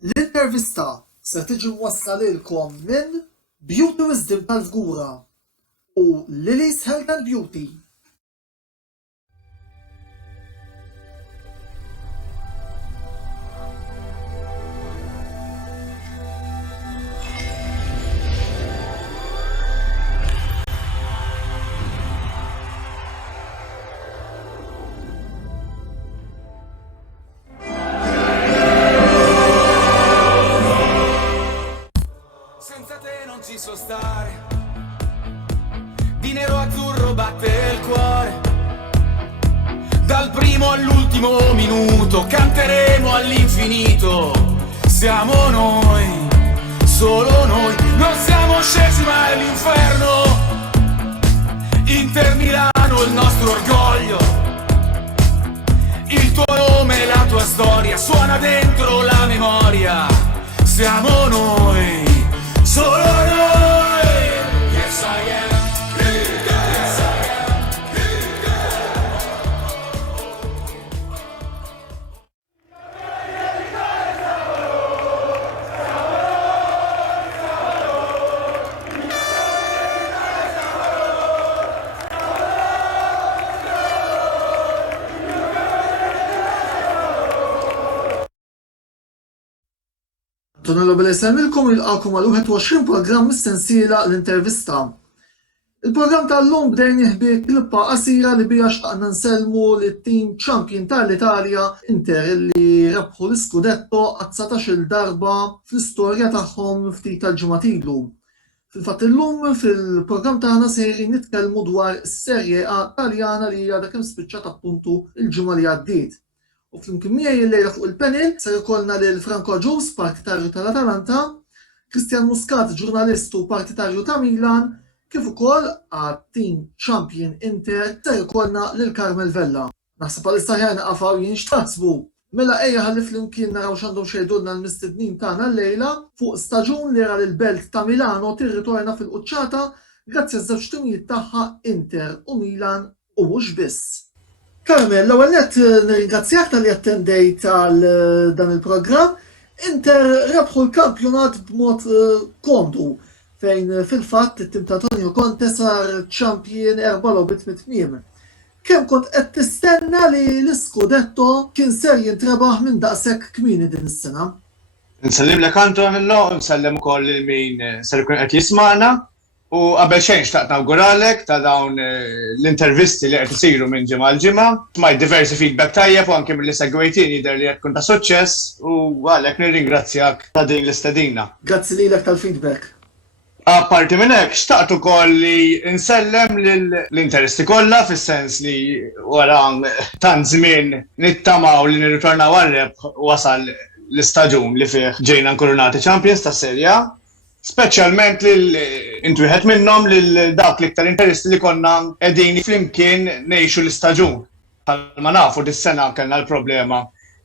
L-intervista se tiġi mwassal-ilkom minn Beauty Wisdom tal-Żgura u Lily's Health and Beauty. Senza te non ci so stare, di nero azzurro batte il cuore, dal primo all'ultimo minuto canteremo all'infinito, siamo noi, solo noi, non siamo scesi mai all'inferno, Inter Milano il nostro orgoglio, il tuo nome e la tua storia suona dentro la memoria, siamo noi. Solo noi. Yes, I am. Yes, I am. Tonello bil-esemilkom il-qalkom għal-21 program mistensiela l-intervista. Il-program tal-lum bdejn bi klippa qasira li bija xtaqna nselmu l-team champion tal-Italja Inter li rebħu l-Scudetto għat-19 darba fl-istorja tagħhom ftit tal-ġimgħat ilu. Fil-fatt illum fil-program tagħna sejrin nitkellmu dwar is-Serje A Taljana li għadha kemm spiċċat appuntu il-ġimgħa li għaddiet. U flimkien miegħi llejla fuq il-panel ser ikollna lil Franco Ġus, partitarju tal-Atalanta, Christian Muscat, ġurnalistu partitarju ta' Milan, kif ukoll għat-team champion Inter ser ikollna lil Carmel Vella. Naħseb għal-issa ħjana qafaw jien x'taħsbu. Mela ejja ħalli flimkien naraw x'għandhom xejdulna l-mistednin tagħna llejla fuq staġun li ra l-Belt ta' Milano tirritorna fil-quċċata grazzi għaż-żewġ timijiet tagħha Inter u Milan u mhux biss. Carmel, l-ewwel nett nirringrazzjak tal-li attendejt għal dan il-programm. Inter rebħu l-kampjonat b'mod komdu fejn fil-fatt it-tim ta' Antonio Conte sar champion 4 logħbiet mit-tmiem. Kemm kont qed tistenna li l-Scudetto kien ser jintrebaħ minn daqshekk kmieni din is-sena? Nsellimlek Antonello, nsellem ukoll lil min ser ikun qed jisma'na. U qabel xejn xtaqt nawguralek ta' dawn l-intervisti li qed isiru minn ġimgħa l ġimgħa. Smajt diversi feedback tajjeb u anke milli segwejtini jidher li qed tkun ta' suċċess u għalhekk nirringrazzjak ta' din l-istedina. Grazzi lilek tal-feedback. Apparti minn hekk xtaqt ukoll li nsellem l-interessi kollha fis-sens li wara tant żmien nittamaw li nirritornaw għar-rebħ wasal l-istaġun li fih ġejna nkurunati Champions tas-Serje A. Speċjalment lil intu wieħed minnhom lil dak l-iktar interessi li konna qegħdin flimkien ngħixu l-istaġun. Bħalma nafu dis-sena kellna l-problema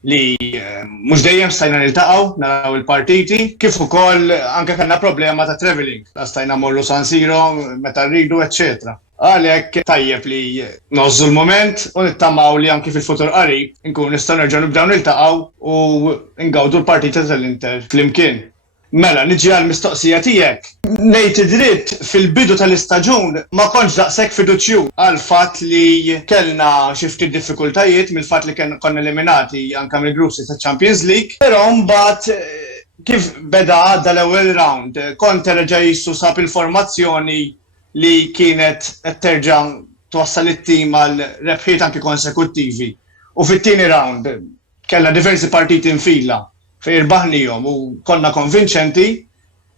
li mhux dejjem stajna niltaqgħu naraw il-partiti, kif ukoll anke kellna problema ta' travelling. Stajna morru San Siro meta rridu, eċċetera. Għalhekk tajjeb li nożżu l-moment u nittamaw li anke fil-futur qarib inkunu nistgħu nerġgħu nibdew niltaqgħu u ngawdu l-partiti tal-Inter flimkien. Mela, niġi għal-mistoqsija tiegħek. Ngħid id-dritt fil-bidu tal-istaġun ma kontx daqshekk fiduċju għal fatt li kellna xi ftit diffikultajiet mill-fatt li konna eliminati anke mill-gruppi ta' Champions League, però mbagħad kif beda għadda l-ewwel round, Conte reġa' jissu sab il-formazzjoni li kienet qed terġa' twassal it-tim għal rebħiet anke konsekuttivi. U fit-tieni round kellha diversi partiti infila fej irbaħnijom u konna konvinċenti,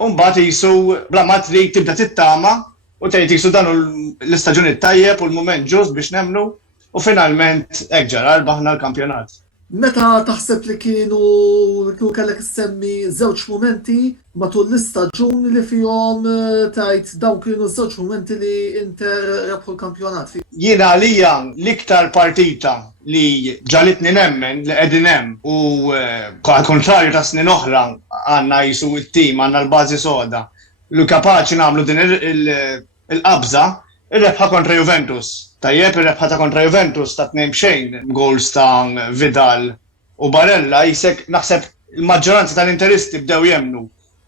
u mbagħad jisu bla ma trid tibda tittama u tgħid jisu dan l-istaġun it-tajjeb u l-mument ġust biex nemmnu u finalment hekk ġara rbaħna l-kampjonat. Meta taħseb li kienu kellek issemmi żewġ mumenti matul l-istaġun li fihom tajt dawn kienu żewġ mumenti li Inter rebħu l-kampjonat? Jiena għalija l-iktar partita li ġalitni nemmen li qegħdin hemm u al kontrarju ta' snin oħra għandna jisu it-tim għandna l-bażi soda li kapaċi nagħmlu din il-qabża ir-rebħa kontra Juventus. Tajjeb ir-rebħa ta' kontra Juventus ta' 2-0 gols ta' Vidal u Barella jisek naħseb il-maġġoranza tal-interisti bdew jemnu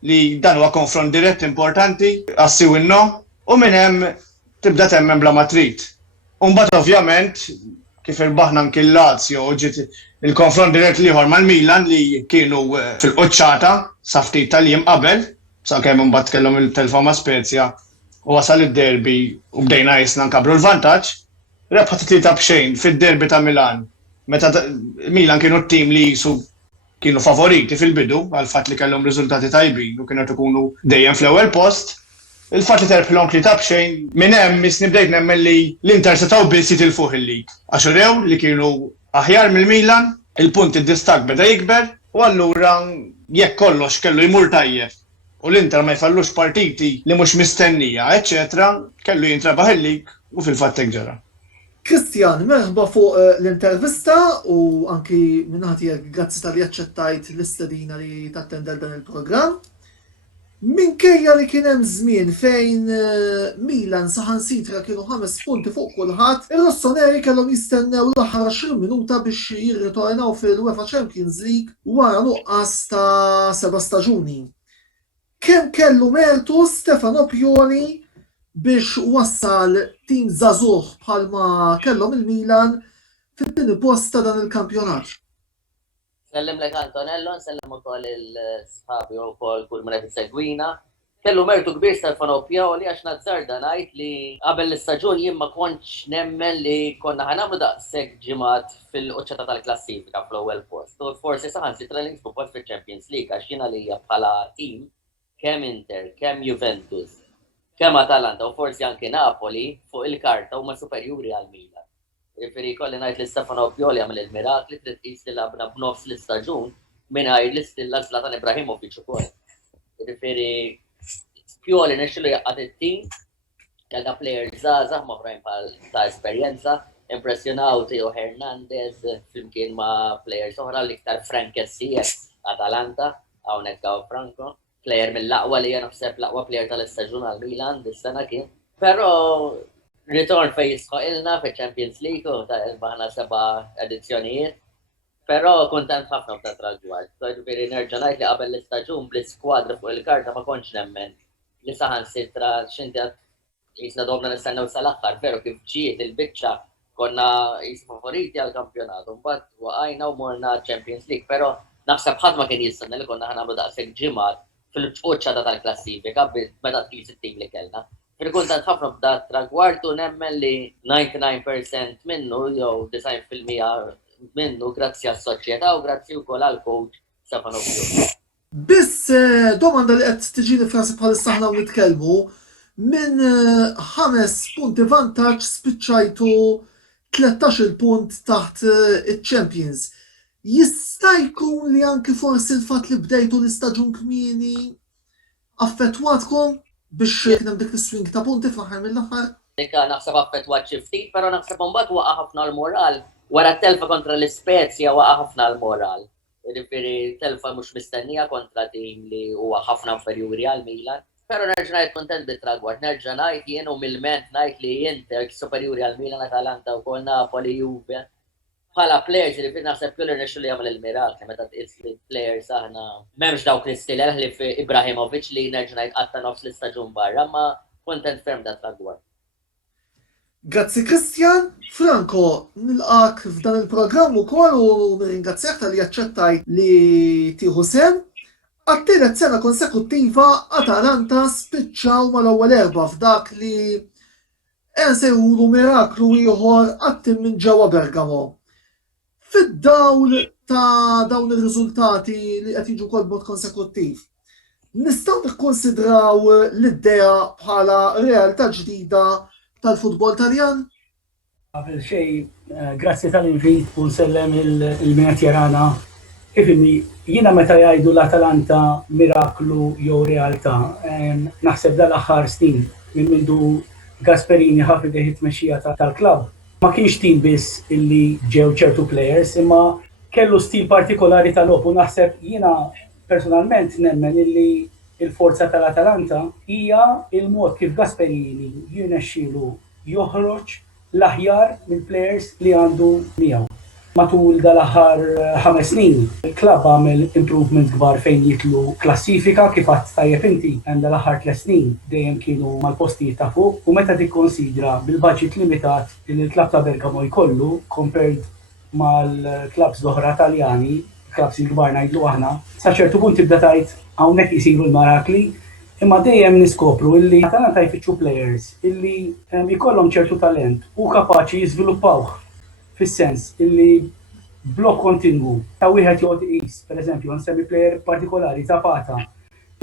li dan huwa konfront dirett importanti, assi u no, u minn hemm tibda temmen bla ma trid. Mbagħad ovvjament kif irbaħna anke l-Lazio u ġiet il-konfront dirett liħor mal-Milan li kienu fil-qoċċata sa ftit tal-jiem qabel, sakemm imbagħad kellhom il-telfa ma' Spezja u wasal id-derbi u bdejna jisna nkabru l-vantaġġ, rebħa 3-0 fid-derbi ta' Milan. Meta Milan kienu t-tim li jisu kienu favoriti fil-bidu għal fatt li kellhom riżultati tajbin u kienu ikunu dejjem fl-ewwel post. Il-fatt li terbħilhom 3-0 minn hemm misni bdejt nemmen li l-Inter setgħu biss jitilfuh il-lig. Għax rew li kienu aħjar mill-Milan, il-punt id-distak beda jikber u allura jekk kollox kellu jmur tajjeb u l-Inter ma jfallux partiti li mhux mistennija, eċċetera, kellu jintrabaħ il-lig u fil-fatt hekk ġara. Kristjan, merħba fuq l-intervista u anki minnħatijek grazzi tal-li aċċettajt l-istedina li tattendel dan il-programm. Minkejja li kien hemm żmien fejn Milan saħansitra kienu 5 punti fuq kulħadd, ir-Rossoneri kellhom jistennew l-aħħar 20 minuta biex jirritornaw fil-UEFA Champions League wara nuqqas ta' 7 staġuni. Kemm kellu mertu Stefano Pioli biex wassal tim żagħżugħ bħalma kellhom il-Milan fit-tieni post ta' dan il-kampjonat. Sellem lek Antonello, sellem ukoll il-sħabi u wkoll kull min qed isegwina. Kellu mertu kbir Stefano Pioli għax nazzarda ngħid li qabel l-istaġun jien ma kontx nemmen li konna ħanagħmlu daqshekk ġimgħat fil-quċċata tal-klassifika fl-ewwel post. U forsi saħansitra l-insbu post fil-Champions League għax jiena li bħala tim kemm Inter, kemm Juventus, kemm Atalanta u forsi anke Napoli fuq il-karta huma superjuri għal Milan. Jiġifieri kolli ngħid li Stefano Pioli għamel il-mirakli trid tqis li labna b'nofs l-istaġun mingħajr l-istilla Zlatan Ibrahimovic ukoll. Jiġifieri Pioli nexxielu jaqgħad it-tim, kellha plejers żgħażagħ moħrajn bħal ta' esperjenza, impressjonaw Theo Hernandez flimkien ma' plejers oħra l-iktar Frank Kessies Atalanta hawnhekk hawn Franco. Plejer mill-laqwa li jena f'seb laqwa plejer tal-istaġun għal-Milan dis-sena kien. Però return fej jisħoqilna fi Champions League u ta' il-baħna 7 edizzjonijiet. Però kontent ħafna ta' tragward. Ġifieri nerġa' ngħid li qabel l-istaġun bl-iskwadra fuq il-karta ma kontx nemmen li saħansitra x'inti jisna dobna nistennew sal-aħħar, veru kif ġiet il-biċċa konna jis favoriti għall-kampjonat. Mbagħad waqajna u morna Champions League, però naħseb ħadd ma kien jistenna li konna ħanagħmlu daqshekk ġimgħat fil-ċoċċata tal-klassifika meta tqis it-tim li kellna. Kuntent ħafna b'da tragward u nemmen li 99% minnu jew 90% minnu grazzi għas-soċjetà u grazzi wkoll għall-coach Stefano Pioli. Biss domanda li qed tiġini frasi bħalissa aħna nitkellmu minn 5 punti vantaġġ spiċċajtu 13 punt taħt iċ-Champions. Jista' jkun li anki forsi l-fatt li bdejtu l-istaġun kmieni affettwatkom biex kien hemm dik is-swing ta' punti fl-aħħar mill-aħħar? Dikka naħseb affettwat xi ftit, però naħseb imbagħad waqa' ħafna l-moral. Wara t-telfa kontra l-Ispezja waqa' ħafna l-moral. Jiġifieri telfa mhux mistennija kontra tim li huwa ħafna inferjuri għal Milan. Però nerġa' ngħid kuntent bit-tragward, nerġa' ngħid jien umilment ngħid li Inter superjuri għal Milan, Atalanta wkoll Napoli, Juve. Bħala players, jiġifieri naħseb kullu nexxu li jagħmel il-mirakli meta tqis li players aħna m'hemmx dawk l-istil li fi Ibrahimovic li nerġa' ngħid qatta nofs l-istaġun barra, ma kontent ferm dat tragward. Grazzi Kristjan, Franco, nilqak f'dan il-programm ukoll u nirringrazzjak tal-li aċċettajt li tieħu sem. Għat-tielet sena konsekuttiva Atalanta spiċċaw mal-ewwel erba' f'dak li nsejħulu miraklu ieħor għattim minn ġewwa Bergamo. Fid-dawl ta' dawn ir-riżultati li qed jiġu wkoll b'mod konsekuttiv, nistgħu nikkonsidraw l-idea bħala realtà ġdida tal-futbol Taljan? Qabel xejn, grazzi tal-invit u nsellem il-minat jarana. Ifimni, jiena meta jgħidu l-Atalanta miraklu jew realtà, naħseb dal-aħħar snin minn mindu Gasperini ħafna it-tmexxija tal-klabb. Ma kienx tim biss illi ġew ċertu plejers, imma kellu stil partikolari tal-logħob u naħseb jiena personalment nemmen illi il-forza tal-Atalanta hija il-mod kif Gasperini jirnexxielu joħroġ l-aħjar mill-plejers li għandu miegħu. matul dal-aħħar 5 snin, il-klabb għamel improvement kbar fejn jitlu klassifika kif għadt tajjeb inti hemm dal-aħħar 3 snin dejjem kienu mal-postijiet ta' fuq u meta tikkonsidra bil-budget limitat li l-klabb ta' Bergamo jkollu compared mal-klabs l-oħra Taljani, klabs il-kbar ngħidlu aħna, sa ċertu punt tibda tgħid hawnhekk isiru l-marakli, imma dejjem niskopru illi Atalanta jfittxu players illi jkollhom ċertu talent u kapaċi jiżviluppawh fis-sens illi blok kontinwu ta' wieħed joqgħod iqis, pereżempju, nsemmi plejer partikolari Zapata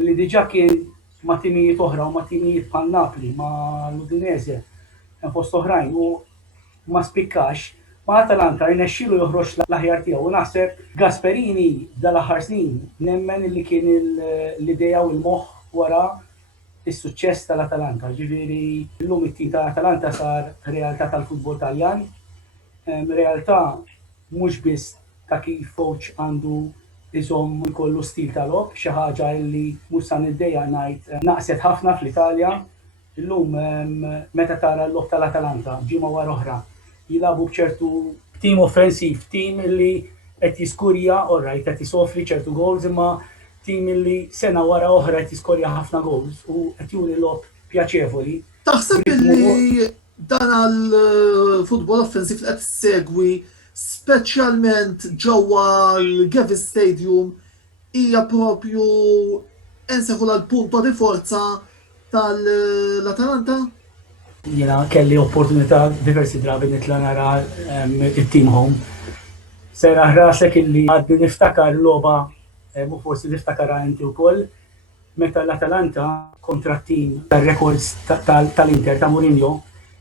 illi diġà kien ma' timijiet oħra u ma' timijiet bħal Napoli, ma' l-Udinese, fost oħrajn u ma spikkax, ma' Atalanta rnexxielu joħroġ l-aħjar tiegħu u naħseb Gasperini dal-aħħar snin nemmen illi kien l-idea u l-moħħ wara is-suċċess tal-Atalanta. Ġifieri llum it-tim tal-Atalanta sar realtà tal-futbol Taljan. Realtà mhux biss ta' kif coach għandu iżomm jkollu stil tal-logħob, xi ħaġa li mhux sa niddejja ngħid naqset ħafna fl-Italja. Illum meta tara l-logħob tal-Atalanta ġimgħa wara oħra jilagħbu b'ċertu tim offensiv, tim li qed jiskurja orajt qed isofri ċertu goals imma tim li sena wara oħra qed jiskorja ħafna goals u qed juri logħob pjaċevoli. Taħseb li dan għal-futbol offensiv qed segwi speċjalment ġewwa l-Gevis Stadium hija propju enseħu l-punto di forza tal-Atalanta? Jiena kelli opportunità diversi drabi nitla nara it-team home. Sera ħrasek illi għaddi niftakar logħba u forsi niftakar inti wkoll meta l-Atalanta kontra t-tim tar-records tal-Inter ta' Mourinho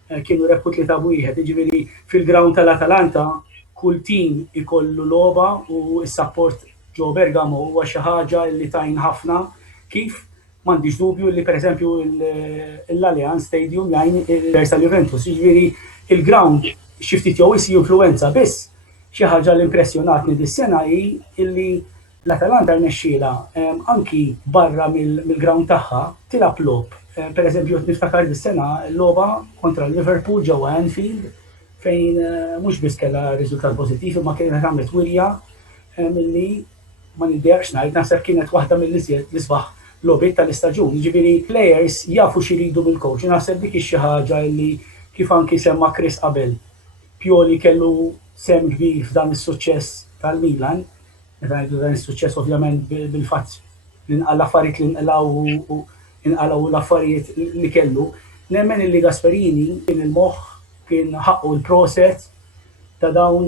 kienu rebħu 3-1, jiġifieri fil-ground tal-Atalanta kull tim ikollu logħba u s-support ġo Bergamo huwa xi ħaġa li tajn ħafna kif m'għandix dubju li pereżempju l-Allianz Stadium jgħin il-Versa Juventus, jiġifieri il-ground xi ftit jew isi influenza biss xi ħaġa li impressjonatni dis-sena hi illi l-Atalanta rnexxiela anki barra mill-ground tagħha tilab logħob. Pereżempju niftakar dis-sena l-logħba kontra Liverpool ġewwa Anfield fejn mhux biss kellha riżultat pożittiv imma kienet għamlet wirja milli ma nidderx ngħid naħseb kienet waħda mill-iżjed l-isbaħ logħbiet tal-istaġun. Jiġifieri players jafu x'iridu bil-coach. Naħseb dik xi ħaġa li kif anki semma Chris qabel. Pioli kellu sem kbir f'dan is-suċċess tal-Milan. Meta ngħidu dan is-suċċess ovvjament bil-fatt l-affarijiet li inqalgħu l-affarijiet li kellu. Nemmen illi Gasperini kien il-moħħ kien ħaqqu l-proset ta' dawn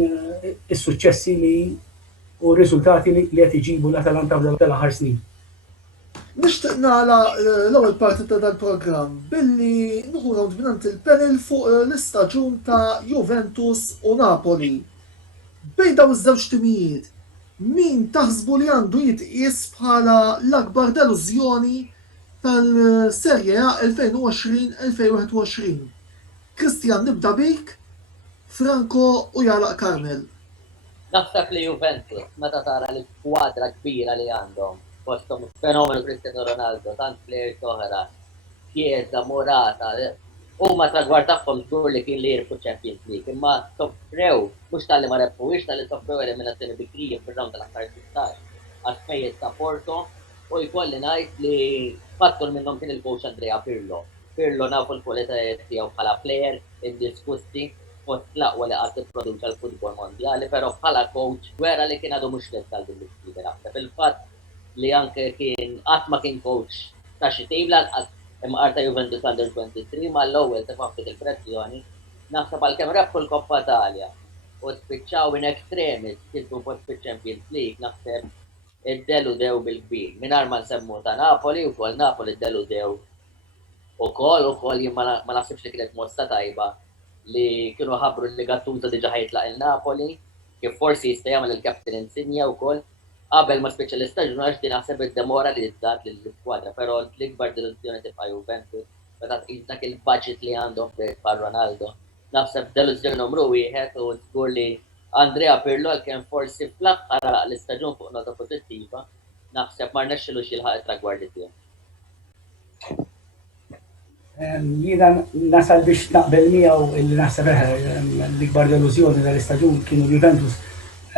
is-suċċessi li u r-riżultati li qed iġibu l-Atalanta f'dal-aħħar snin. Nixtieq nagħlaq l-ewwel parti ta' dal-programm billi nieħu rawn minant il-panel fuq l-istaġun ta' Juventus u Napoli. Bejn dawn iż-żewġ timijiet, min taħsbu li għandu jitqies bħala l-akbar delużjoni tal-Serje A 2020-2021? Kristjan, nibda bik, Franco u jalaq Karmel. Naħseb li Juventus, meta tara l-kwadra kbira li għandhom, postom fenomenu Cristiano Ronaldo, tant players oħra, Chiesa, Morata, u ma tragwar tagħhom żgur li kien li jirfu Champions League, imma soffrew, mhux tal-li ma rebħuwiex tal-li soffrew eliminazzjoni bikrija fir-round tal-aħħar 16 għax fejjed ta' Porto, u jkolli ngħid li fattur minnhom kien il-coach Andrea Pirlo. Pirlo nafu l-kwalitajiet tiegħu bħala player indiskussi fost l-aqwa li qatt ipproduċa l-futbol mondjali, però bħala coach wera li kien għadu mhux lesta din l-isfida naħseb. Il-fatt li anke kien qatt ma kien coach ta' xi tim lanqas imqarta Juventus Under 23 mal-ewwel tifaffit il-pressjoni, naħseb għalkemm rebħu l-Koppa Italja u spiċċaw in extremis kilbu post fil-Champions League naħseb id-deludew bil-kbir. Mingħajr ma nsemmu ta' Napoli wkoll Napoli id-deludew ukoll jien ma naħsibx li kienet mossa tajba li kienu ħabbru li Gattuso diġà ħajtlaq il-Napoli, kif forsi jista' jagħmel il-Captain Insigne wkoll qabel ma speċjalista ġunax din naħseb id-demora li ddad lill-iskwadra, però l-ikbar delużjoni tibqa' Juventus meta tqis dak il-budget li għandhom bħal Ronaldo. Naħseb delużjoni numru wieħed u żgur li Andrea Pirlo għalkemm forsi fl-aħħar l-istaġun fuq nota pożittiva, naħseb ma rnexxilux jilħaq it-tragwardi tiegħu. Jiena nasal biex naqbel miegħu illi naħseb l-ikbar delużjoni tal-istaġun kienu l-Juventus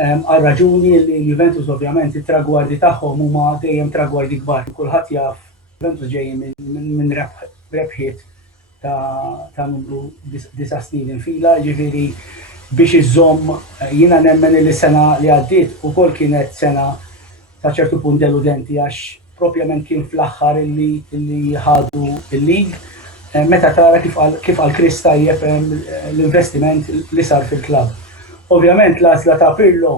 għal raġuni li l-Juventus ovvjament it-tragwardi tagħhom huma dejjem tragwardi kbar. Kulħadd jaf Juventus ġej minn rebħiet ta' numru 9 snin infila, ġifieri biex iżomm jiena nemmen li sena li għaddiet ukoll kienet sena ta' ċertu punt deludenti għax propjament kien fl-aħħar illi ħadu il-lig. Meta tara kif għal Chris tajjeb l-investiment li sar fil-klabb. Ovvjament l-għażla ta' Pirlo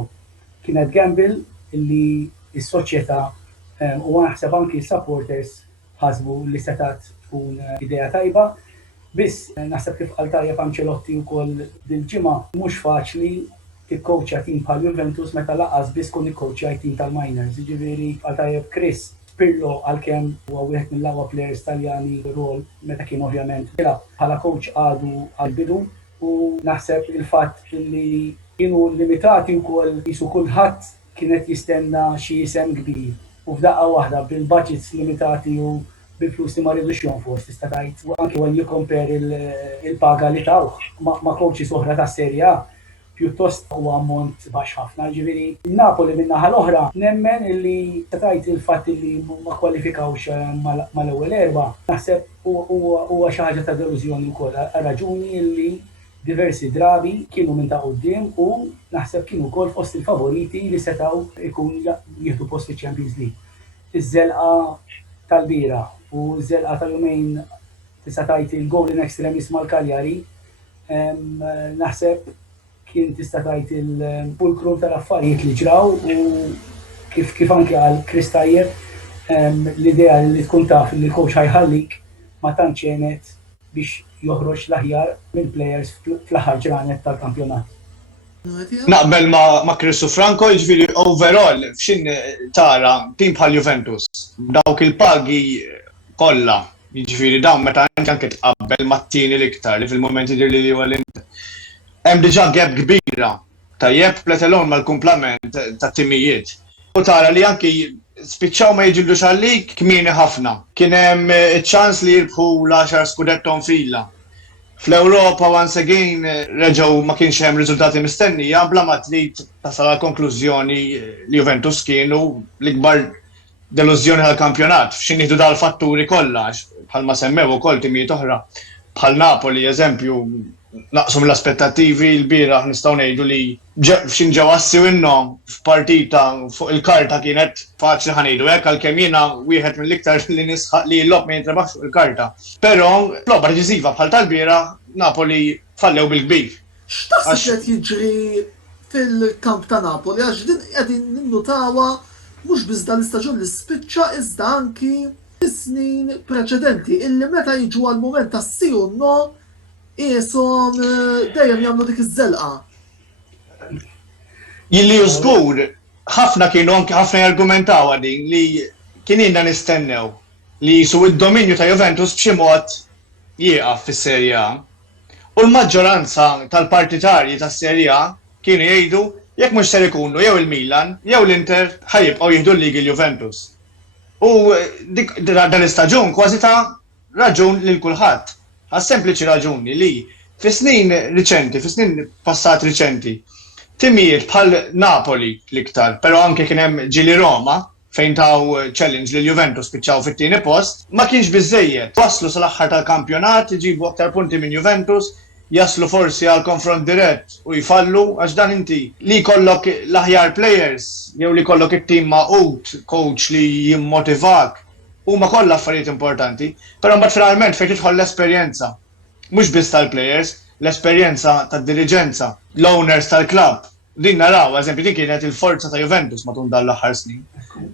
kienet gamble illi s-soċjetà u naħseb anki s-supporters ħasbu li setat tkun idea tajba. Biss naħseb kif qal tajjeb Ancelotti wkoll dil-ġimgħa mhux faċli tikkowċja tim bħal Juventus meta laqas biss kun ikkowċja tim tal-minors. Jiġifieri qal tajjeb Chris Pirlo għalkemm huwa wieħed mill-aqwa players Taljani rol meta kien ovvjament jilgħab bħala coach għadu għall-bidu u naħseb il-fatt li kienu limitati wkoll qisu kulħadd kienet jistenna xi isem kbir. U f'daqqa waħda bil-budgets limitati u bil-flus li ma rridux jonfos tista' tgħid u anke when you compare il-paga li tawh ma' coaches oħra tas-Serje A pjuttost huwa ammont baxx ħafna. Ġifieri Napoli min-naħa l-oħra nemmen illi tajt il-fatt li ma kwalifikawx mal-ewwel erba' naħseb huwa xi ħaġa ta' delużjoni wkoll. Raġuni li diversi drabi kienu minn ta' quddiem u naħseb kienu wkoll fost il-favoriti li setgħu jkun jieħdu post fiċ-Champions League. Iż-żelqa tal-bira u ż-żelqa tal-jumejn tista' tgħid il-goal in extremis mal-Cagliari naħseb kien tista' tgħid il-fulcrum tal-affarijiet li ġraw u kif anke għal Chris tajjeb l-idea li tkun taf li l-coach ħajħallik ma tantx għenet biex joħroġ l-aħjar mill-plejers fl-aħħar ġranet tal-kampjonat. Naqbel ma' Cristo Franco, jiġifieri overall f'xin tara tim bħal Juventus dawk il-pagi kollha, jiġifieri dawn meta anke tqabbel mat-tieni l-iktar li fil-mument jidher li huwa l-Inter. Hemm diġà gap kbira tajjeb let alone mal-kumplament tat-timijiet. U tara li anki spiċċaw ma jiġildux għalik kmieni ħafna. Kien hemm ċans li jirbħu l-10 scudetto fila. Fl-Ewropa once again reġgħu ma kienx hemm riżultati mistennija bla ma trid tasal għal konklużjoni li Juventus kienu l-ikbar delużjoni tal-kampjonat f'xi nieħdu dal-fatturi kollha bħalma semmew ukoll timijiet oħra bħal Napoli eżempju naqsum l-aspettattivi l-bira nistgħu ngħidu li f'xin ġew assi minnhom f'partita fuq il-karta kienet faċli ħanejdu hekk għalkemm jiena wieħed mill-iktar li nisħaq li l-lob ma jintrebaħx fuq il-karta. Però logħba deċiżiva bħal tal-bira Napoli fallew bil-kbir. X'taħseb qed jiġri fil-kamp ta' Napoli għax din qegħdin ninnutawha mhux biss dal-istaġun li spiċċa iżda anki is-snin preċedenti illi meta jiġu għall-mument tas-si u no qieshom dejjem jagħmlu dik iż-żelqa. Jilli żgur ħafna kienu anke ħafna jargumentaw din li kien inna nistennew li jisu id-dominju ta' Juventus b'xi mod jieqaf fis-Serje A. U l-maġġoranza tal-partitarji tas-Serje A kienu jgħidu jekk mhux ser ikunu jew il-Milan jew l-Inter ħajjibqgħu jieħdu l-ligi l-Juventus. U dan l-istaġun kważi ta' raġun lil kulħadd. Għas sempliċi raġuni li fis-snin riċenti, fis-snin passat riċenti, timijiet bħal Napoli l-iktar, però anke kien hemm ġili Roma fejn taw challenge lil Juventus spiċċaw fit-tieni post, ma kienx biżejjed. Waslu sal-aħħar tal-kampjonat, iġibu aktar punti minn Juventus, jaslu forsi għal konfront dirett u jfallu għax dan inti li jkollok l-aħjar players jew li jkollok it-tim maqut, coach li jimmotivak. Huma kollha affarijiet importanti, però mbagħad finalment fejn tidħol l-esperjenza. Mhux biss tal-players, l-esperjenza tad-diriġenza, l-owners tal-klabb. Din naraw, eżempju, din kienet il-forza ta' Juventus matul dan l-aħħar snin.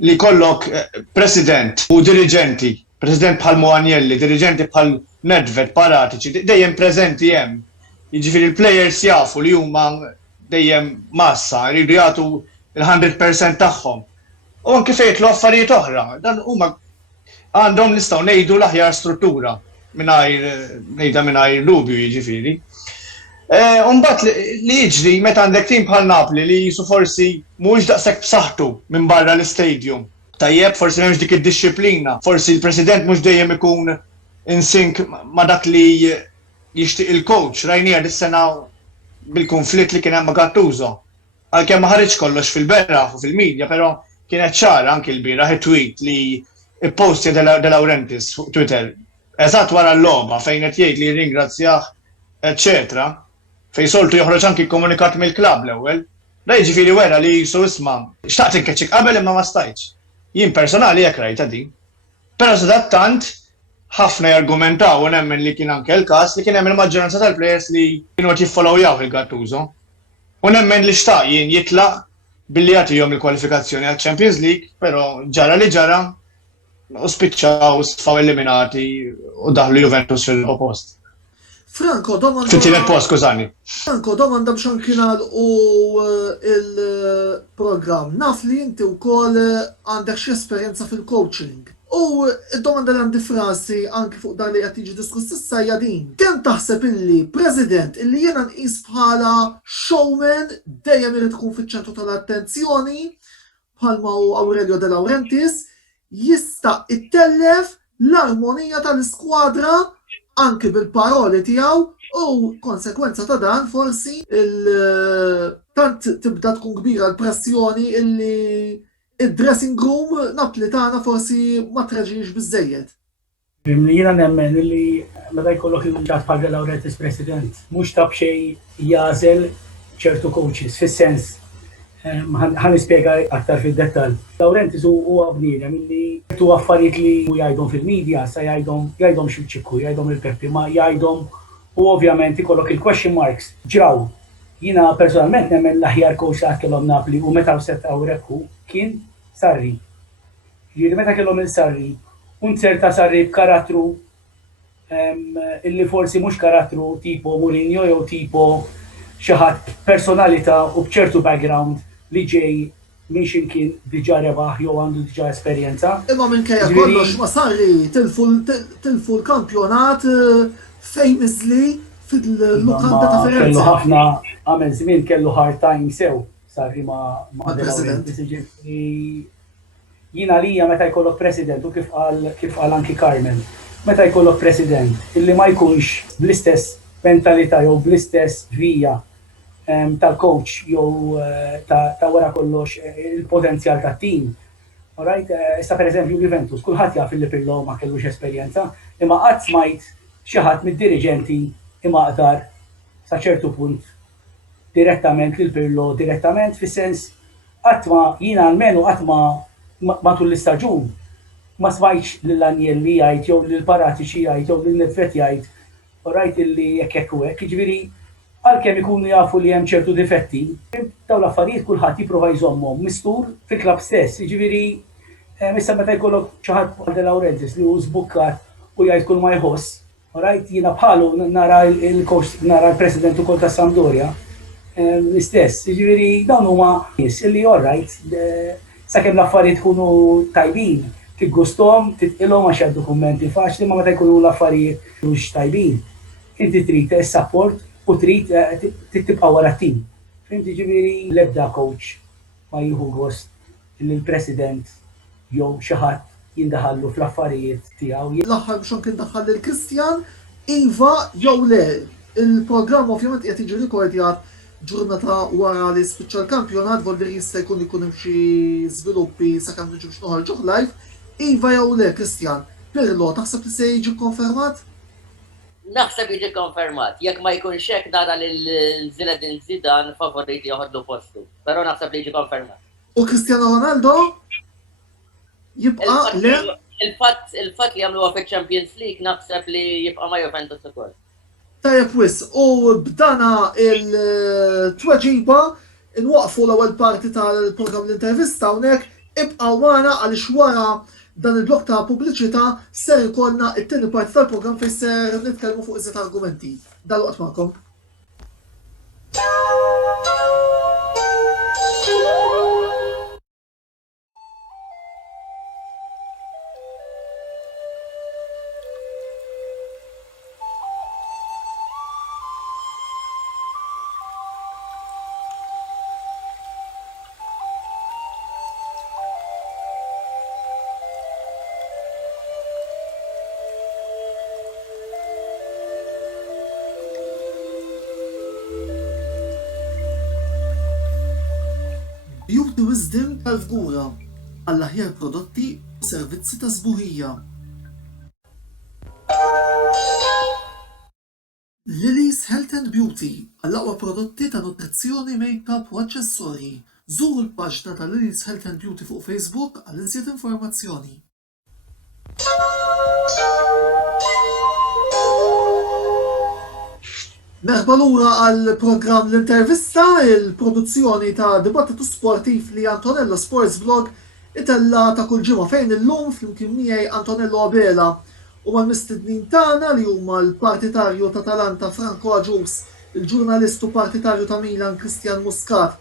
Li kollok president u dirigenti, president bħal Moanielli, dirigenti bħal Nedved, Paratici, dejjem preżenti hemm. Jiġifieri il-players jafu li huma dejjem massa, jridu jagħtu il-100% tagħhom. U anke fejn jitlu affarijiet oħra, dan huma għandhom nistgħu ngħidu l-aħjar struttura mingħajr dubju jiġifieri. Mbagħad li jiġri meta għandek tim bħal Napoli li jisu forsi mhuwiex daqshekk b'saħħtu minn barra l-istadium. Tajjeb, forsi m'hemmx dik id-disciplina, forsi l-President mhux dejjem ikun insink ma dak li jixtieq il-coach rajnier dis-sena bil-konflitt li kien hemm ma' Gattuso. Għalkemm ma ħareġ kollox fil-beraħ u fil-medja, però kienet ċara anke l-bieraħ it-tweet li ipposti De Laurentiis fuq Twitter eżatt wara l-logħba fejn qed jgħid li jirringrazzjah, eċċetera, fejn soltu joħroġ anke komunikat mill-klabb l-ewwel. Da jiġifieri wera li jisu isma' xtaqt inkeċċik qabel imma ma stajtx. Jien personali jekk rajta din. Però sadattant ħafna jargumentaw u nemmen li kien anke l-każ li kien hemm il-maġġoranza tal-plejers li kienu qed jiffollowjaw il-Gattuso. U nemmen li xtaq jien jitlaq billi jagħtihom il-kwalifikazzjoni għal-Champions League, però ġara li ġara u spiċċaw stfaw eliminati u daħlu Juventus fil-post. Franco, domanda. Fit-tielet post, skużani. Franco, domanda biex ankinal u il-program. Naf li inti wkoll għandek xi esperjenza fil-coaching. U id-domanda li għandi frasi anki fuq dan li qed tiġi diskuss issa hija din. Kemm taħseb illi President illi jiena nqis bħala showman dejjem irid tkun fiċ-ċentru tal-attenzjoni bħalma hu Aurelio De Laurentiis jista' ittellef l-armonija tal-iskwadra anki bil-paroli tiegħu u konsekwenza ta' dan forsi tant tibda tkun kbira l-pressjoni illi id-dressing room naplitana forsi ma treġiġ biżejjed. Jiena nemmen li meta jkollok il-ġat bħal De Laurentiis President, mhux tab xejn jażel ċertu coaches, fis-sens ħan nispjega aktar fid-dettall. Laurentiis huwa bniedem illi tu affarijiet li jgħidhom fil-medja sa jgħidhom xi ċikku, jgħidhom il-Peppi, ma jgħidhom u ovvjament ikollok il-question marks ġraw. Jiena personalment nemmen l-aħjar coach li kellhom Napoli u meta settgħu rekku kien Sarri. Jiġifieri meta kellhom il-Sarri, un ċerta Sarri b'karattru illi forsi mhux karattru tipo Mourinho jew tipo xi ħadd personalità u b'ċertu background li ġej minn x'imkien diġà rebaħ jew għandu diġà esperjenza. Imma minkejja kollox ma Sarri tilfu l-kampjonat famously fil-lukanda ta' Firenze. Kellu ħafna għamel żmien kellu hard time sew Sarri ma' De Laurentiis. Jiena lija meta jkollok President u kif qal anki Carmen, meta jkollok President illi ma jkunx bl-istess mentalità jew bl-istess vija tal-coach jew ta' wara kollox il-potenzjal tat-tim. Alright, issa pereżempju Juventus, kulħadd jaf li Pirlo ma kellux esperjenza, imma qatt smajt xi ħadd mid-diriġenti imaqdar sa ċertu punt direttament lil Pirlo, direttament fis-sens qatt ma jiena almenu qatt ma matul l-istaġun ma smajtx lil Agnelli jgħid jew lil Paratici jgħid jew lil Nedved jgħid rajt illi jekk u hekk, jiġifieri għalkemm ikunu jafu li hemm ċertu difetti, dawn l-affarijiet kulħadd jipprova jżommhom mistur fil-klabb stess. Jiġifieri issa meta jkollok xi ħadd bħal De Laurentiis li hu żbukkat u jgħid kull ma jħoss, rajt jiena bħalu nara il-coach nara l-President ukoll ta' Sampdoria l-istess. Jiġifieri dawn huma nies illi orrajt sakemm l-affarijiet ikunu tajbin, tiggustom, titqilhom għax għaddu kummenti faċli, ma meta jkunu l-affarijiet mhux tajbin. Inti trid support u trid tibqa' wara t-tim. Fimti ġifieri l-ebda coach ma jieħu gost li l-President jew xi ħadd jindaħallu fl-affarijiet tiegħu. L-aħħar biex kien daħħal lil Kristjan, iva jew le. Il-programm ovvjament qed jiġi rikordjat ġurnata wara li spiċċa l-kampjonat, volveri jista' jkun hemm xi żviluppi sakemm niġu biex noħorġu live. Iva jew le, Kristjan, Pirlo taħseb li se jiġi konfermat? Naħseb jiġi konfermat. Jekk ma jkunx hekk nara lil Zinedine Zidane favorit joħodlu postu. Però naħseb li jiġi konfermat. U Cristiano Ronaldo? Jibqa' le? Il-fatt li jagħmluha fiċ-Champions League naħseb li jibqa' ma' Juventus ukoll. Tajjeb wis, u b'dana il-tweġiba nwaqfu l-ewwel parti tal-programm l-intervista hawnhekk ibqgħu magħna għaliex wara dan il-blok ta' pubbliċità ser ikollna it-tieni parti tal-programm fejn ser nitkellmu fuq iżjed argumenti. Dalwaqt magħkom. il-wisdin tal-fgura għall-aħjar prodotti u servizzi ta' sbuħija. Lily's Health and Beauty għall-aqwa prodotti ta' nutrizzjoni, make-up u aċċessorji. Żuru l-paġna ta' Lily's Health and Beauty fuq Facebook għal iżjed informazzjoni. Merħba lura għal programm l-intervista, il-produzzjoni ta' dibattitu sportiv li Antonello Sports Vlog itella ta' kull ġimgħa fejn illum flimkien miegħi Antonello Abela u mal-mistednin tagħna li huma l-partitarju ta' Atalanta Franco Agius, il-ġurnalistu partitarju ta' Milan Christian Muscat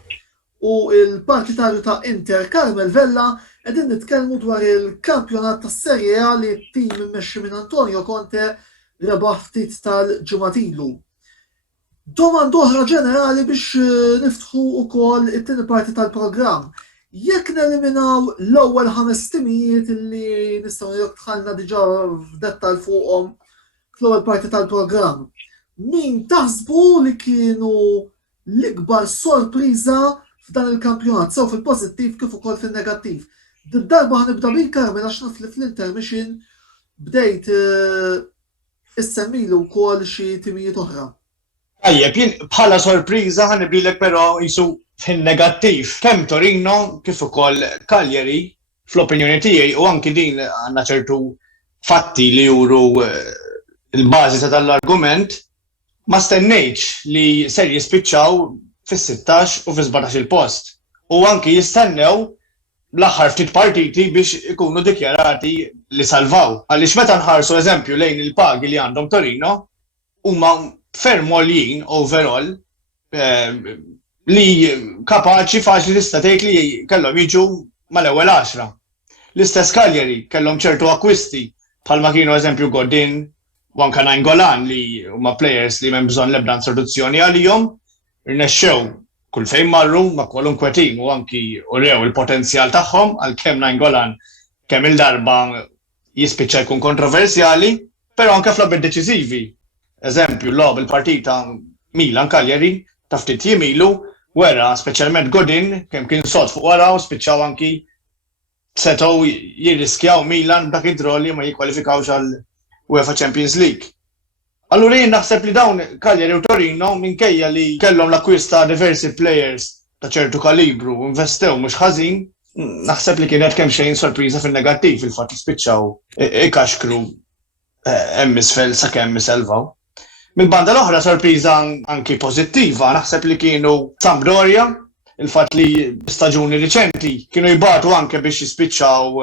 u il-partitarju ta' Inter Carmel Vella qegħdin nitkellmu dwar il-kampjonat tas Serie A li t-tim immexxi minn Antonio Conte rebaħ ftit tal-ġimgħa ilu. Domanda oħra ġenerali biex niftħu wkoll it-tieni parti tal-programm. Jekk neliminaw l-ewwel 5 timijiet li nistgħu jekk dħalna diġà f'dettal fuqhom fl-ewwel parti tal-programm, min taħsbu li kienu l-ikbar sorpriża f'dan il-kampjonat, sew fil-pożittiv kif ukoll fin-negattiv? Darba ħanibda bil Carmel għax naf li fl-intermission bdejt issemmilu wkoll xi timijiet oħra. Tajjeb, jien bħala sorpriża ħanibrilek però jisu fin-negattiv. Kemm Torino kif ukoll Cagliari fl-opinjoni tiegħi u anki din għandna ċertu fatti li juru l-bażi ta' tal-argument ma stennejtx li ser jispiċċaw fis-16 u fis-17 il-post. U anki jistennew l-aħħar ftit partiti biex ikunu dikjarati li salvaw. Għaliex meta nħarsu eżempju lejn il-pagi li għandhom Torino huma ferm għoljin overall li kapaċi faċli tista' tgħid li kellhom jiġu mal-ewwel 10. L-istess Cagliari kellhom ċertu akkwisti bħalma kienu eżempju Godin u anke Nainggolan li huma plejers li m'hemm bżonn l-ebda introduzzjoni għalihom, irnexxew kull fejn marru ma' kwalunkwe tim u anki urew il-potenzjal tagħhom għalkemm Nainggolan kemm il-darba jispiċċa jkun kontroversjali, però anke fl-abed deċiżivi. Eżempju, l-lob il-partita Milan Cagliari ta' ftit jimilu wera speċjalment Godin kemm kien sod fuq wara u spiċċaw anki setgħu jirriskjaw Milan b'dak id-drolli ma jikkwalifikawx għal UEFA Champions League. Allura jien naħseb li dawn Cagliari u Torino minkejja li kellhom l-akkwista diversi players ta' ċertu kalibru u investew mhux ħażin, naħseb li kienet kemm xejn sorpriża fin-negattiv il-fatt li spiċċaw ikaxkru hemm isfel sakemm iselvaw. Mill-banda l-oħra sorpriża anki pożittiva, naħseb li kienu Sampdoria, il-fatt li staġuni riċenti kienu jibatu anke biex jispiċċaw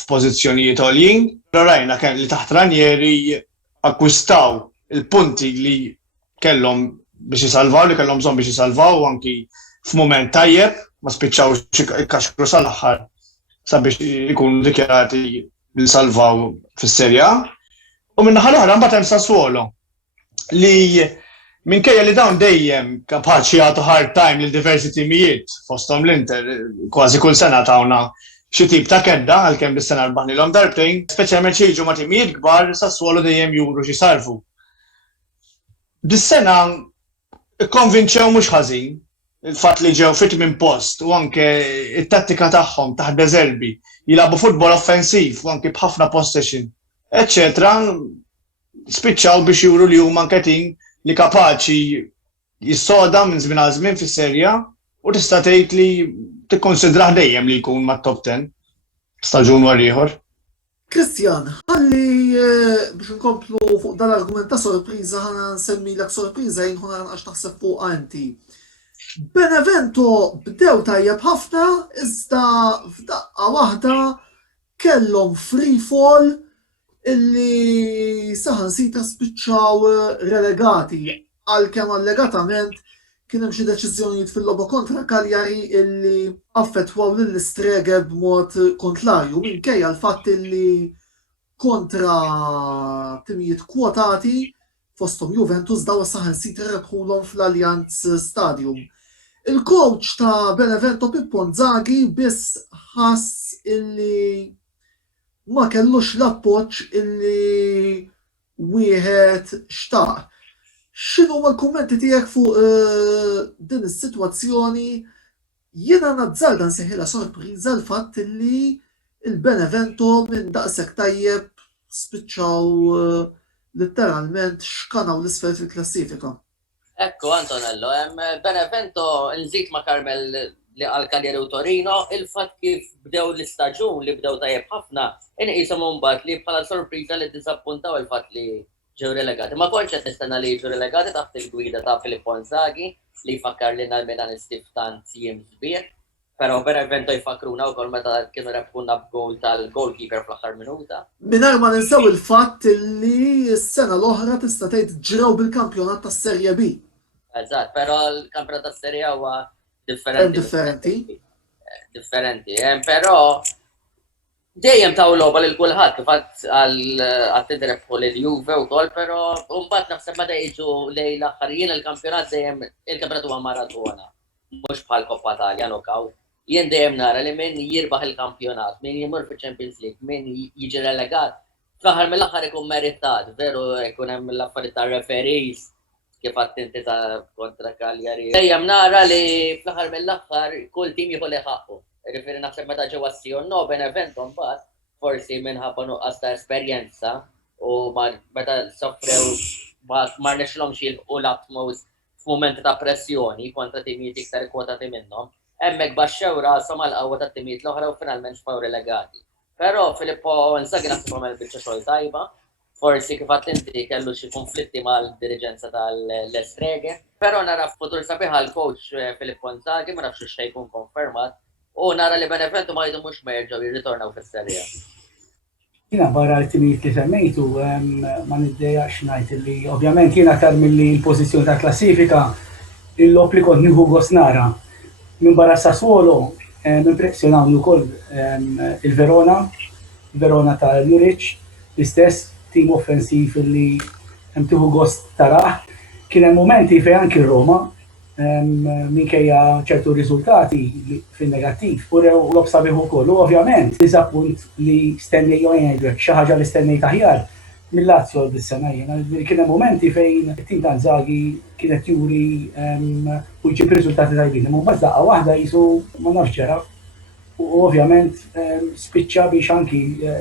f'pożizzjonijiet għoljin. Rajna kemm li taħt Ranieri akkwistaw il-punti li kellhom biex jisalvaw, li kellhom bżonn biex jisalvaw anki f'mument tajjeb, ma spiċċaw ikkaxkru sal-aħħar sabiex ikunu dikjarati li salvaw fis-Serje A. U min-naħa l-oħra mbagħad hemm Sassuolo li minkejja li dawn dejjem kapaċi jagħtu hard time lil diversi timijiet fosthom l-Inter kważi kull sena tawna xi tip ta' kedda għalkemm bis-sena rbaħnilhom darbtejn, speċjalment xi jiġu ma' timijiet kbar Sassuolo dejjem juru xi sarfu. Dis-sena ikkonvinċew mhux ħażin il-fatt li ġew fit minn post u anke it-tattika tagħhom taħt De Zerbi jilagħbu futbol offensiv u anke b'ħafna possession, eċċetera, spiċċaw biex juru li huma nketin li kapaċi jissoda minn żmien għal żmien fis-Serja u tista' tgħid li tikkonsidrah dejjem li jkun mat-top 10 staġun wara ieħor. Christian, ħalli biex nkomplu fuq dal-argument ta' sorpriża ħana nsemmilek sorpriża jien ħuna għax taħseb fuq inti. Benevento bdew tajjeb ħafna iżda f'daqqa waħda kellhom free fall illi saħansita spiċċaw relegati għalkemm allegatament kien hemm xi deċiżjonijiet fil-logħba kontra Cagliari illi affettwaw lill-Istreghe b'mod kontrarju minkejja l-fatt illi kontra timijiet kwotati fosthom Juventus daw saħansita rebħulhom fl-Allianz Stadium. Il-coach ta' Benevento Pippo Inzaghi biss ħass illi ma kellux l-appoġġ illi wieħed xtaq. X'inhu l-kummenti tiegħek fuq din is-sitwazzjoni Jiena nazzar dan seħila sorpriża l-fatt li il-Benevento minn daqshekk tajjeb spiċċaw letteralment xkanaw l-isfel fil-klassifika. Ekku, Antonello, Benevento nżid ma' Carmel li għal-Kaljeri u Torino, il-fatt kif bdew l-istaġun li bdew tajjeb ħafna, inqisom mbagħad li bħala sorpriża li disappuntaw il-fatt li ġew relegati. Ma kontx qed nistenna li ġew relegati taħt il-gwida ta' Filippo Inzaghi li jfakkar li nalmena nistiftan jiem sbieħ, però Benevento jfakruna wkoll meta kienu rebħuna b'gol tal-goalkeeper fl-aħħar minuta. Mingħajr ma ninsew il-fatt li s-sena l-oħra tista' tgħid ġrew bil-kampjonat tas-Serje B. Eżatt, però l-kampjonat tas-Serje huwa differenti. Però dejjem taw logħba lil kulħadd kif għad tidrebħu lil Juve wkoll, però mbagħad naħseb meta jiġu lejn l-aħħar jien il-kampjonat dejjem il-kampjonat huwa maratona, mhux bħal Koppa Talja knockout. Jien dejjem nara li min jirbaħ il-kampjonat, min jimur fi-Champions League, min jiġi relegat, fl-aħħar mill-aħħar ikun meritat, veru jkun hemm l-affarijiet tar-referees kif għadt inti ta' kontra Cagliari. Dejjem nara li fl-aħħar mill-aħħar kull tim jieħu li ħaqqu. Rifieri naħseb meta ġewwa no Benevento mbagħad forsi minħabba nuqqas ta' esperjenza u meta soffrew ma rnexxilhomx jilħqu l-atmos f'mumenti ta' pressjoni kontra timijiet iktar kwotati minnhom. Hemmhekk baxxew rashom għal qawwa tat-timijiet l-oħra u finalment xfaw relegati. Però Filippo Inzaghi naħseb għamel biċċa xogħol tajba, forsi kif għadt inti kellu xi konflitti mal-diriġenza tal-Estrege, però nara f'futur sabiħ għall-coach Filippo Inzaghi ma nafx xejn jkun konfermat u nara li Benevento ma jidhomux ma jerġgħu jirritornaw fis-serja. Jiena barra l-timijiet li semmejtu ma niddejjax ngħid li ovvjament jiena aktar milli l-pożizzjoni ta' klassifika il-lop li kont nieħu gost nara. Minn barra Sassuolo impressjonawni wkoll il-Verona ta' Juric, l-istess tim offensiv li hemm tieħu gost tarah. Kien hemm momenti fejn anki Roma minkejja ċertu riżultati fin-negattiv u rew lob sabiħ ukoll. U ovvjament diżappunt li stennejju jgħidlek xi ħaġa li stennejt aħjar mill-Lazio dis-sena jiena. Kien hemm momenti fejn it-tim ta' Inzaghi kienet juri u jġib riżultati tajbin. Imma mbagħad daqqa waħda jisu ma nafx ġara. U ovvjament spiċċa biex anki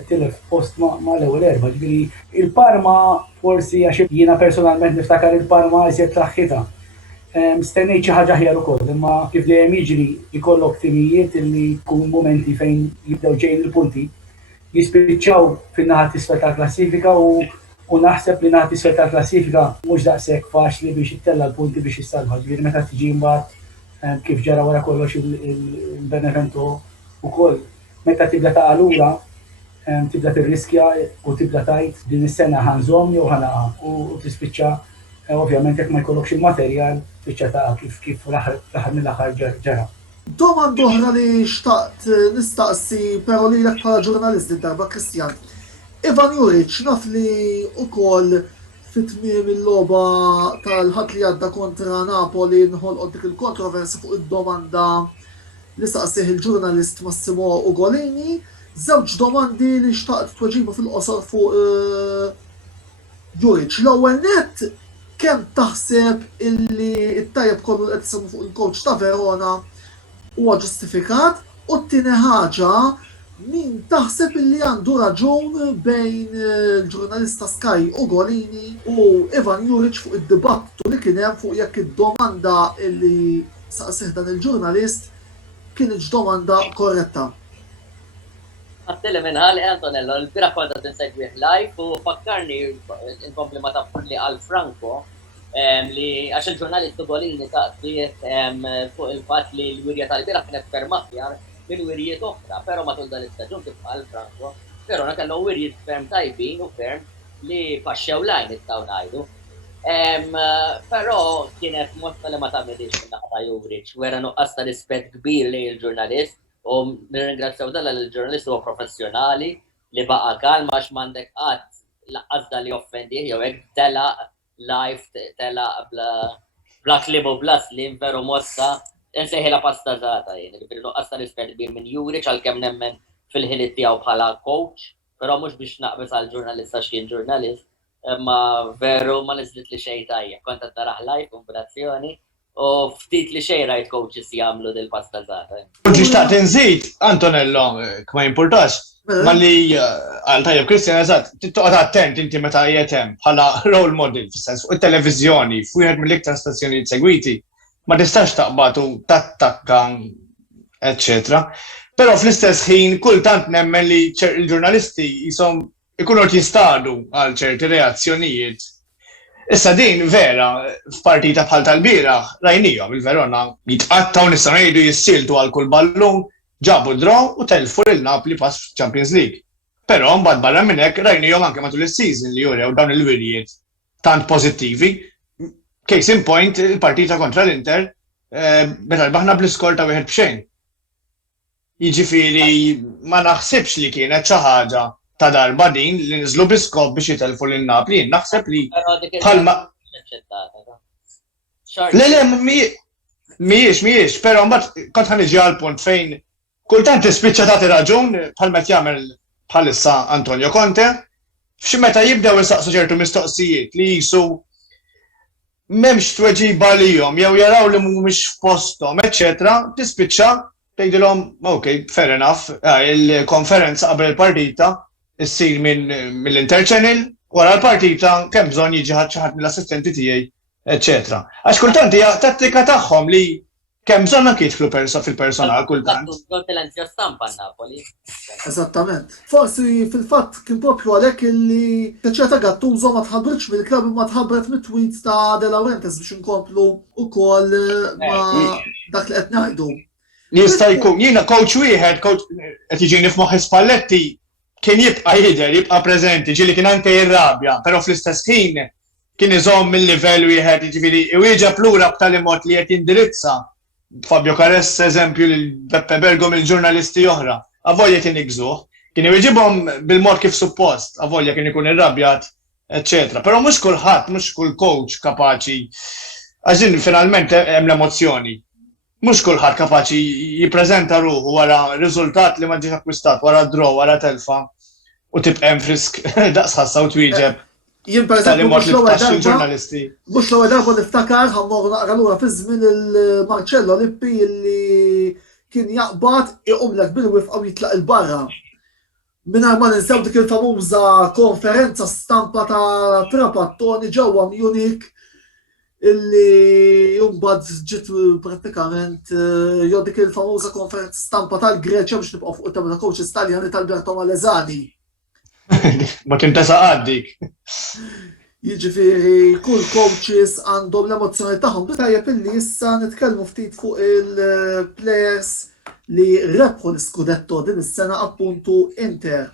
tilef post ma l-ewwel erba'. Ġifieri il-Parma forsi għax jiena personalment niftakar il-Parma iżjed tlaħħitha. Stennejt xi ħaġa aħjar ukoll, imma kif dejjem jiġri jkollok timijiet li jkunu momenti fejn jibdew ġejjin il-punti jispiċċaw fin-naħa t'isfel tal-klassifika u naħseb li naħa t'isfel tal-klassifika mhux daqshekk faċli biex ittella l-punti biex issalva. Ġifieri meta tiġi mbagħad kif ġara wara kollox il-Benevento ukoll meta tibda ta' lura tibda tirriskja u tibda tgħid din is-sena ħanżomm jew ħanaqa u tispiċċa ovvjament jekk ma jkollokx il-materjal tispiċċa ta' kif l-aħħar mill-aħħar ġara. Domanda oħra li xtaqt nistaqsi però lilek bħala ġurnalist darba Kristjan. Ivan Juric naf li wkoll fit-tmiem il-logħba tal-ħadd li għadda kontra Napoli nħolqod dik il-kontroversi fuq id-domanda li staqsih il-ġurnalist Massimo Ugolini, żewġ domandi li xtaqt tweġiba fil-qosor fuq Juric. L-ewwel nett kemm taħseb illi t-tajjeb kollu qed isemmu fuq il-coach ta' Verona huwa ġustifikat u t-tieni ħaġa min taħseb illi għandu raġun bejn il-ġurnalista Sky Ugolini u Ivan Juric fuq id-dibattu li kien hemm fuq jekk id-domanda illi saqsih dan il-ġurnalist kienet domanda korretta. Għattili minnħali Antonello, l-bira konta tinsegwih live u fakkarni inkompli ma tafurli għal Franco li għax il-ġurnalist Ugolini taqbiet fuq il-fat li l-wirja tal-bira kienet fermaħjar minn wirjiet oħra, pero matul dan l-istaġun kif għal Franco, pero nakellu wirjiet ferm tajbin u ferm li paxxew lajn istaw najdu. Pero kienet motta li ma tamilix minnaħta Juric, wera nuqqas ta' rispett kbir li il-ġurnalist u nirringrazzjaw dalla l-ġurnalist huwa professjonali li baqa kalma għax m'għandek qatt laqqas li offendi jew hekk tela live tela bla klib u bla slim veru mossa insejħilha pasta żgħata jien, ġifieri nuqqas ta' rispett kbir minn Juric għalkemm nemmen fil-ħiliet tiegħu bħala coach, però mhux biex naqbes għal ġurnalista x'kien ġurnalist, imma veru ma niżlit li xejn tajjeb. Kont qed naraħ live kombinazzjoni U ftit li xejn rajt coaches jagħmlu dil-pasta żgħar. Ġi xtaqt inżid, Antonello, ma jimpurtax, ma li għal tajjeb Kristjan eżatt, tittoqgħod attent inti meta qiegħed hemm bħala role model fis-sens fuq it-televiżjoni, f'wieħed mill-iktar stazzjonijiet segwiti, ma tistax taqbad u tattakka, eccetera. Però fl-istess ħin kultant nemmen li il-ġurnalisti jisom ikunu jistadu għal ċerti reazzjonijiet. Issa din vera f'partita bħal tal-bieraħ rajnijhom il-Verona jitqattaw nistgħu ngħidu jissiltu għal kull ballun, ġabu draw u telfu lil Napoli pass Champions League. Però mbagħad barra minn hekk rajnijhom anke matul is-season li jurew dawn il-wirjiet tant pożittivi. Case in point il-partita kontra l-Inter meta baħna bl-iskor ta' 1-0. Jiġifieri ma naħsibx li kienet xi ħaġa ta' darba din li nżlu biskop biex jitelfu lil Napoli, naħseb li bħalma. Le, mhijiex, però mbagħad kont ħaniġi għal punt fejn kultant tispiċċa tagħti raġun bħalma jagħmel bħalissa Antonio Conte, f'xi meta jibdew isaqsu ċertu mistoqsijiet li jisu m'hemmx tweġiba lihom jew jaraw li mhumiex f'posthom, eċetera, tispiċċa tgħidilhom okay, fair enough, il-konferenza qabel il-partita issir mill-Inter Channel, wara l-partita kemm bżonn jiġi ħadd xi ħadd mill-assistenti tiegħi, eċetera. Għax kultant hija tattika tagħhom li kemm bżonn anke jidħlu fil-personal kultant. Kontilenzja stampa Napoli. Eżattament. Forsi fil-fatt kien propju għalhekk illi ċerta Gattuso ma tħabbritx mill-klabb imma tħabbret mit-tweets ta' De Laurentiis biex inkomplu wkoll ma' dak li qed ngħidu. Jista' jkun jiena coach wieħed qed jiġini f'moħħi Spalletti kien jibqa' jidher, jibqa' preżenti, ġieli kien anke jirrabja, però fl-istess ħin kien iżomm mill-livell wieħed, jiġifieri iwieġeb lura b'tali mod li qed jindirizza Fabio Caress eżempju lil Beppe Bergo mill-ġurnalisti oħra, avolja kien igżuh, kien iwieġibhom bil-mod kif suppost, avolja kien ikun irrabjat, eċċetera. Però mhux kulħadd, mhux kull coach kapaċi għax din finalment hemm l-emozzjoni. Mhux kulħadd kapaċi jippreżenta ruħu wara riżultat li ma ġiex akkwistat, wara draw, wara telfa u tibqa' frisk daqs ħassa u twieġeb. Jien pereżempju mhux l-ewwel darba niftakar ħammorru naqra lura fi żmien il-Marcello Lippi li kien jaqbad iqumlek bil-wifqa u jitlaq il-barra. Mingħajr ma ninsew dik il-famuża konferenza stampa ta' Trapattoni ġewwa Munich illi jumbad ġiet pratikament jew dik il-famuża konferenza stampa tal-Greċja biex nibqgħu fuq it-tema ta' coaches Taljani tal-Berto Malesani. Ma tintesa għaddik. Jiġifieri kull coaches għandhom l-emozzjoni tagħhom. Tajjeb illi issa nitkellmu ftit fuq il-players li rebħu l-Scudetto din is-sena appuntu Inter.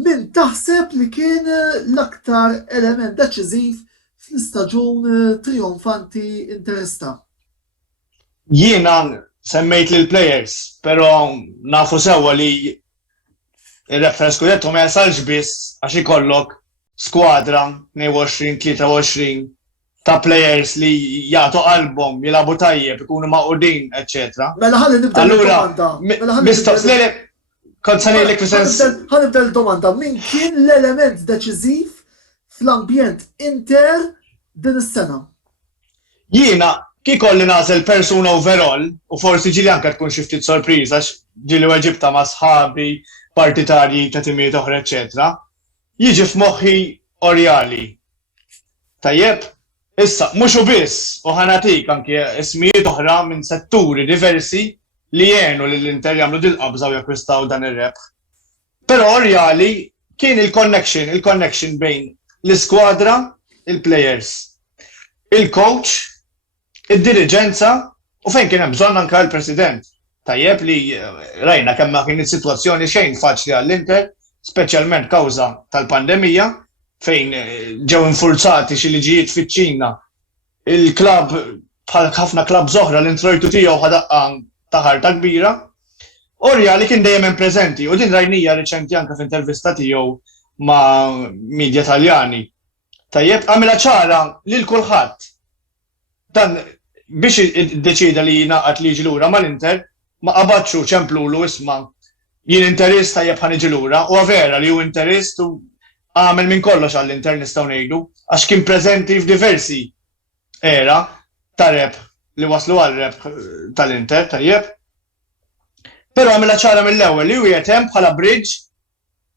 Min taħseb li kien l-aktar element deċiżiv fl-istaġun trionfanti Interista? Jiena semmejt lil players, però nafu sewwa li il-reference Scudetto ma jasalx biss għax ikollok skwadra 22-23 ta' players li jagħtu qalbhom, jilagħbu tajjeb, ikunu maqudin, eċċetera. Mela ħalli nibda l-domanda. Kont se ngħidlek fis-sens. Ħanibda l-domanda. Min kien l-element deċiżiv fl-ambjent Inter din is-sena? Jiena kikolli nagħżel persuna overall u forsi ġieli anke tkun xi ftit sorpriża għax ġieli weġibta ma' sħabi partitarji ta' timijiet oħra, eċetera. Jiġi f'moħħi Orjali. Tajjeb, issa mhux u biss u ħanatik anke ismijiet oħra minn setturi diversi li jgħenu lill-Inter jagħmlu dil-qabża u jakkwistaw dan ir-rebħ. Però Orjali kien il-connection bejn l-iskwadra, il-players, il-coach, id-diriġenza u fejn kien hemm bżonn anke l-President. Tajjeb li rajna kemm ma kienet sitwazzjoni xejn faċli għall-Inter, speċjalment kawża tal-pandemija, fejn ġew infurzati xi liġijiet fiċ-Ċina. Il-klabb bħal ħafna klabb oħra l-introjtu tiegħu ħadaqqa ta' ħarta kbira. Orjali kien dejjem hemm preżenti u din rajnija riċenti anke f'intervista tiegħu ma' midja Taljani. Tajjeb għamilha ċara lil kulħadd. Dan biex iddeċida li jingħaqad li jiġi lura mal-Inter ma qabatxu ċemplulu isma' jien Interist tajjeb ħaniġi lura u vera li hu Interist u għamel minn kollox għall-Inter nistgħu ngħidu għax kien preżenti f'diversi era ta' rebħ li waslu għal-rebħ tal-Inter, tajjeb. Però għamilha ċara mill-ewwel li wieħed hemm bħala bridge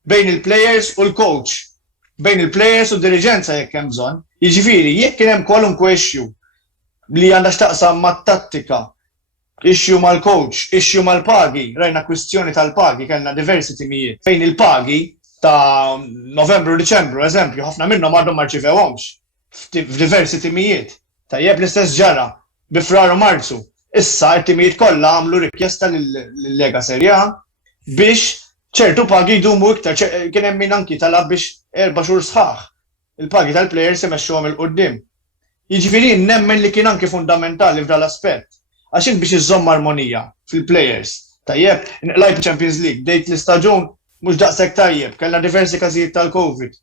bejn il-players u l-coach, bejn il-players u d-diriġenza jekk hemm bżonn. Jiġifieri jekk kien hemm kwalunkwe issue li għandha x'taqsam mat-tattika, issue mal-coach, issue mal-pagi, rajna kwistjoni tal-pagi, kellna diversi timijiet. Bejn il-pagi ta' Novembru, Diċembru, eżempju, ħafna minnhom għadhom ma rċivewhomx f'diversi timijiet. Tajjeb l-istess ġara bi Frar u Marzu. Issa t-timijiet kollha għamlu rikjesta lill-Lega Serja biex ċertu pagi jdumu iktar, kien hemm min anki talab biex 4 xhur sħaħ. Il-pagi tal-plejers imexxuhom il-qudiem. Jiġifieri nemmen li kien anki fundamentali f'dan l-aspett. Għax biex iżomm armonija fil-plejers. Tajjeb, lajb Champions League, dejt l-istaġun mhux daqshekk tajjeb, kellna diversi każijiet tal-Covid.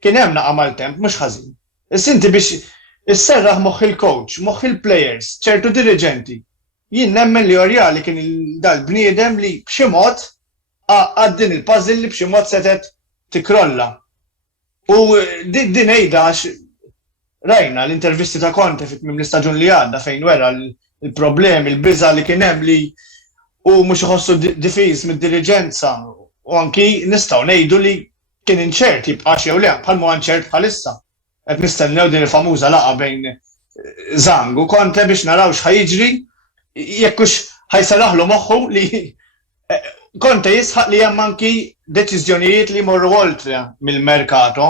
Kien hemm naqa' mal-temp, mhux ħażin. Issinti biex isserraħ moħħ il-coach, moħħ il-players, ċertu diriġenti. Jien nemmen li Orjali kien dal-bniedem li b'xi mod għaddin il-puzzle li b'xi mod setet tikrolla. U din ejda għax rajna l-intervisti ta' Conte fit-tmiem l-istaġun li għadda fejn wera il-problemi, il-biża li kien hemm li u mhux iħossu difiż mid-diriġenza u anki nistgħu ngħidu li kien inċert jibqa' jew le bħal mu inċert bħalissa. Qed nistennew din il-famuża laqgħa bejn Zhang u Conte biex naraw x'ħajjiġri jekk hux ħajsaraħlu moħħu li Conte jisħaq li hemm anki deċiżjonijiet li jmorru oltre mill-merkato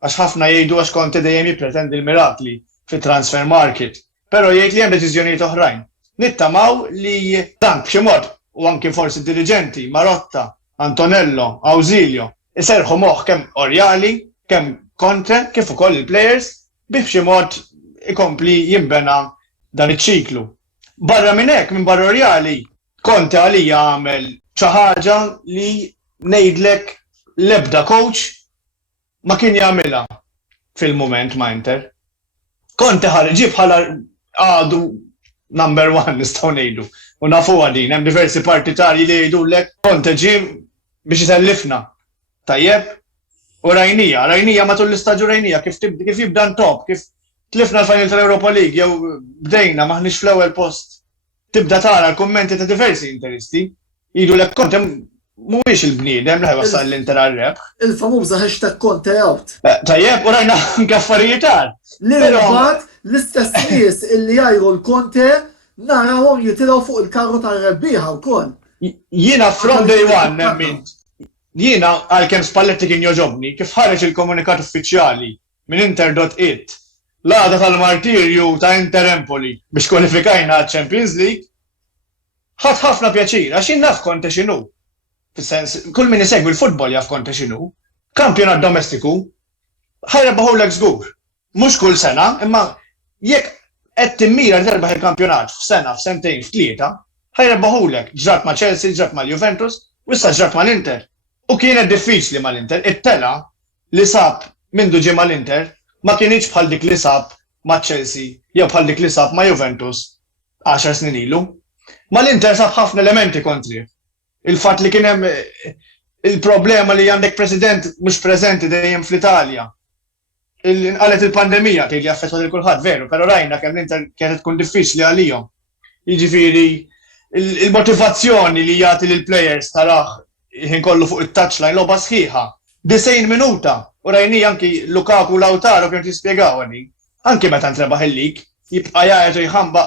għax ħafna jgħidu għax Conte dejjem jippretendi l-mirakli fit-transfer market. Però jgħid li hemm deċiżjonijiet oħrajn. Nittamaw li dan b'xi mod u anki forsi dirigenti Marotta, Antonello, Ausilio iserħu moħħ kemm Orjali, kemm Conte, kif ukoll il-players biex b'xi mod ikompli jinbena dan iċ-ċiklu. Barra minn hekk minn barra Orjali, Conte għalija għamel xi ħaġa li ngħidlek l-ebda coach ma kien jagħmilha fil-mument ma' Inter. Conte ħarġi bħala għadu number 1 nistgħu ngħidu. U nafuha din hemm diversi partitarji li jgħidulek Conte ġie biex itellifna. Tajjeb? U rajnija matul l-istaġu rajnija kif jibda top, kif tlifna l-Final tal-Europa League jew bdejna maħniex fl-ewwel post. Tibda tara l-kummenti ta' diversi interisti jgħidulek Conte mhuwiex il-bniedem li ħajwassal l-Inter għar-rebħ. Il-famuża hashtag Conte out. Tajjeb, u rajna anke affarijiet għal. L-irbat l-istess nies illi jajru l-Conte narawhom jitilgħu fuq il-karru tar-rebbieħa wkoll. Jiena from day one nemment. Jiena għalkemm Spalletti kien joġobni kif ħareġ il-komunikat uffiċjali minn Inter.it l-għada tal-martirju ta' Inter Empoli biex kwalifikajna għal-Champions League ħadd ħafna pjaċir għax jien naf Conte x'inhu. Fis-sens kull min isegwi l-futbol jaf Conte x'inhu. Kampjonat domestiku ħajrebaħulek żgur. Mhux kull sena, imma jekk qed timmira li terbaħ il-kampjonat f'sena, f'sentejn, f'tlieta, ħajrebaħulek ġrat ma' Chelsea, ġrat ma' Juventus u issa ġrat ma' l-Inter. U kienet diffiċli mal-Inter, it-tela li sab mindu ġie mal-Inter ma kienx bħal dik li sab ma' Chelsea jew bħal dik li sab ma' Juventus 10 snin ilu. Mal-Inter sab ħafna elementi kontri. Il-fatt li kien hemm il-problema li għandek president mhux preżenti dejjem fl-Italja. Inqalet il-pandemija li affettwat il kulħadd veru, però rajna kemm l-Inter kienet tkun diffiċli għalihom. Jiġifieri il-motivazzjoni li jagħti lill-plejers taraħ jien kollu fuq it-touchline logħba sħiħa. 90 minuta u rajni anki Lukaku u Lautaro kienu jispjegawni. Anki meta ntrebaħ il-lig jibqa' jgħid jħamba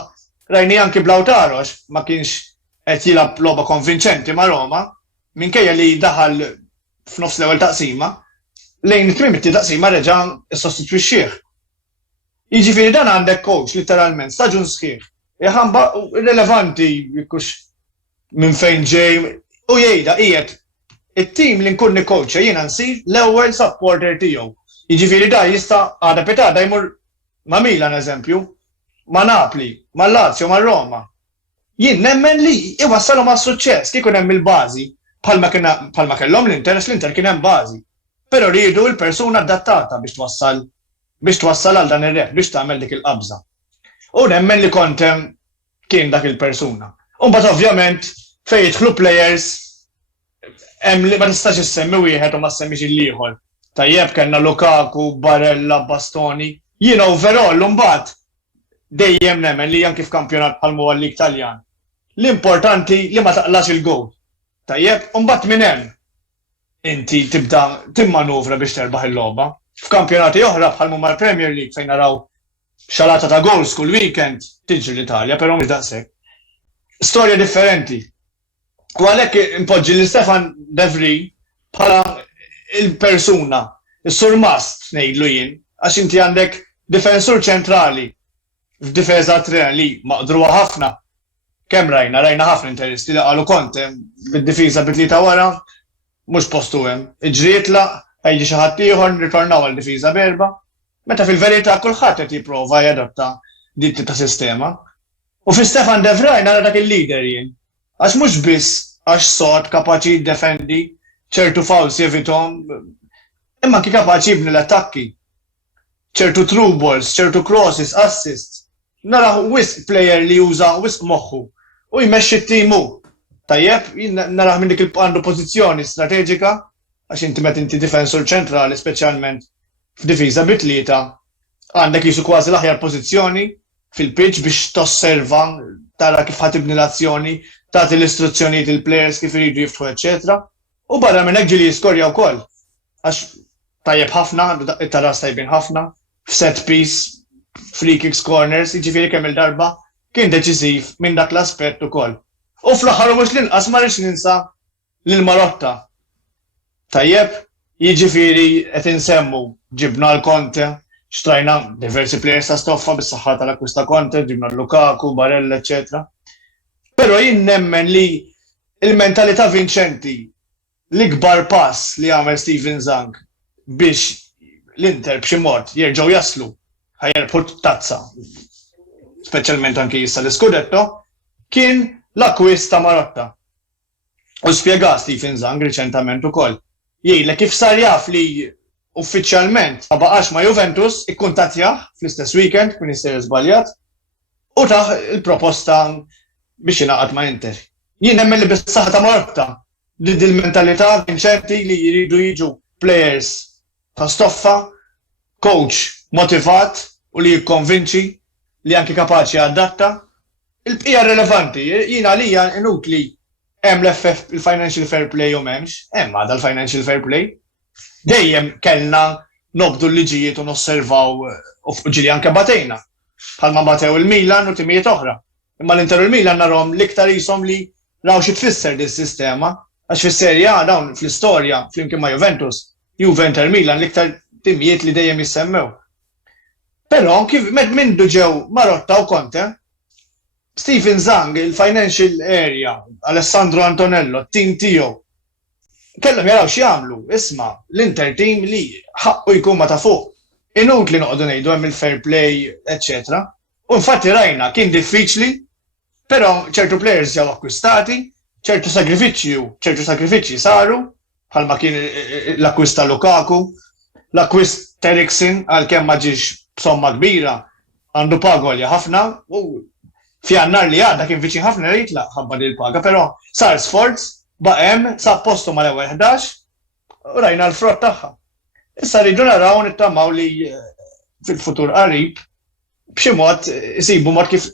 rajni anki b'Lautaro ma kienx qed jilgħab logħba konvinċenti ma' Roma minkejja li daħal f'nofs l-ewwel taqsima lejn it-tmiem it-taqsima reġa' issostitwixxih. Jiġifieri dan għandek coach literalment staġun sħiħ. Jħamba irrelevanti jekkux minn fejn ġej u jgħidha qiegħed it-tim li nkun nikkoċċja jiena nsir l-ewwel supporter tiegħu. Jiġifieri da jista' għada petada jmur ma' Milan eżempju, ma' Napoli, ma' Lazio, ma' Roma. Jien nemmen li iwassalhom għas-suċċess kieku hemm il-bażi bħalma kellhom l-Inter l-Inter kien hemm bażi. Però rridu l-persuna adattata biex twassal għal dan ir-rebħ biex tagħmel dik il-qabża. U nemmen li Conte kien dak il-persuna. U mbagħad ovvjament fejn jidħlu plejers hemm li ma tistax issemmi wieħed u ma semmix il-ieħor. Tajjeb kellna Lukaku, Barella, Bastoni. Jiena overall mbagħad dejjem nemmen li anke f'kampjonat bħal għal-lig Taljan. L-importanti li ma taqlax il-gowl. Tajjeb, mbagħad minn hemm inti tibda timmanuvra biex terbaħ il-logħba. F'kampjonati oħra bħal mal-Premier League fejn naraw xalata ta' goals kull weekend tiġri l-Italja, però mhux daqshekk. Storja differenti. U għalhekk impoġġi li Stefan De Vrij bħala il-persuna, is-sur must ngħidlu jien, għax inti għandek difensur ċentrali f'difeża tre li maqdruha ħafna. Kemm rajna ħafna interisti li qalu Conte bid-difiża bit-tlieta wara mhux postu hemm. Iġrietla ħejġi xi ħadd ieħor nirtornaw għall-difiża berba. Meta fil-verità kulħadd qed jipprova jadatta din ta' sistema. U fi Stefan De Vrij nara dak il-leader jien. Għax mhux biss għax sod kapaċi jiddefendi ċertu fouls jevitom, imma anke kapaċi jibni l-attakki. ċertu through balls, ċertu crosses, assists. Nara wisq player li juża wisq moħħu u jmexxi t-timu. Tajjeb, nara minn dik għandu pożizzjoni strateġika għax inti met inti difensur ċentrali speċjalment f'difiża bit-tlieta għandek jisu kważi l-aħjar pożizzjoni fil-pitch biex tosserva tara kif ħatibni l-azzjoni, tagħti l-istruzzjonijiet il-players kif iridu jiftħu, eċetera. U barra minn hekk ġieli jiskorja wkoll. Għax tajjeb ħafna, it-taras tajbin ħafna, f'set piece, free kicks, corners, jiġifieri kemm il-darba kien deċiżiv minn dak l-aspett ukoll. U fl-aħħar mhux l-inqas ma rridx ninsa lil Marotta. Tajjeb, jiġifieri qed insemmu ġibna l-Conte, xtrajna diversi players ta' stoffa bis-saħħa tal-akwista Conte, ġibna Lukaku, Barella, eċetera. Però jien nemmen li il-mentalità vinċenti l-ikbar pass li għamel Steven Zang biex l-Inter b'xi mod jerġgħu jaslu ħajerbħu tazza, speċjalment anke issa l-Scudetto, kien l-akkwist ta' Marotta. U spjega Steven Zang riċentament ukoll. Jgħidlek kif sar jaf li uffiċjalment ma baqax ma' Juventus ikkuntattjah fl-istess weekend Minister żbaljat u taħ il-proposta biex jingħaqad ma' Inter. Jien nemmen li bis-saħħa ta' Marotta li dil-mentalità vinċenti li jridu jiġu players ta' stoffa, coach motivat u li jikkonvinċi li anke kapaċi adatta. Il-bqija rilevanti, jiena għalija inutli hemm l-FF il-Financial Fair Play u m'hemmx, hemm għadha l-Financial Fair Play. Dejjem kellna nobdu l-liġijiet u nosservaw u ġili anke batejna. Bħalma batew il-Milan u timijiet oħra. Imma l-Inter u il-Milan narhom l-iktar jisom li raw xi tfisser dis-sistema għax fis-Serje A dawn fl-istorja flimkien ma' Juventus, Juve Inter Milan l-iktar timijiet li dejjem jissemmew. Però kif mindu ġew Marotta u Conte, Steven Zang, il-Financial Area, Alessandro Antonello, t-tim tiegħu, kellhom jaraw x'jagħmlu, isma' l-Inter team li ħaqqu jkun ma ta' fuq. Inutli noqogħdu ngħidu hemm il-fair play, eċetera. U infatti rajna kien diffiċli, però ċertu players ġew akkwistati, ċertu sagrifiċċji saru, bħalma kien l-akkwista Lukaku, l-akkwist Eriksen għalkemm ma ġiex b'somma kbira, għandu pagolja ħafna, u f'jannar li għadda kien viċin ħafna jitla ħabba li l-paga, però sar sforz, baqem, sa' postu mal-ewwel 11, u rajna l-frott tagħha. Issa rridu naraw nittamaw li fil-futur qarib b'xi mod isibu mod kif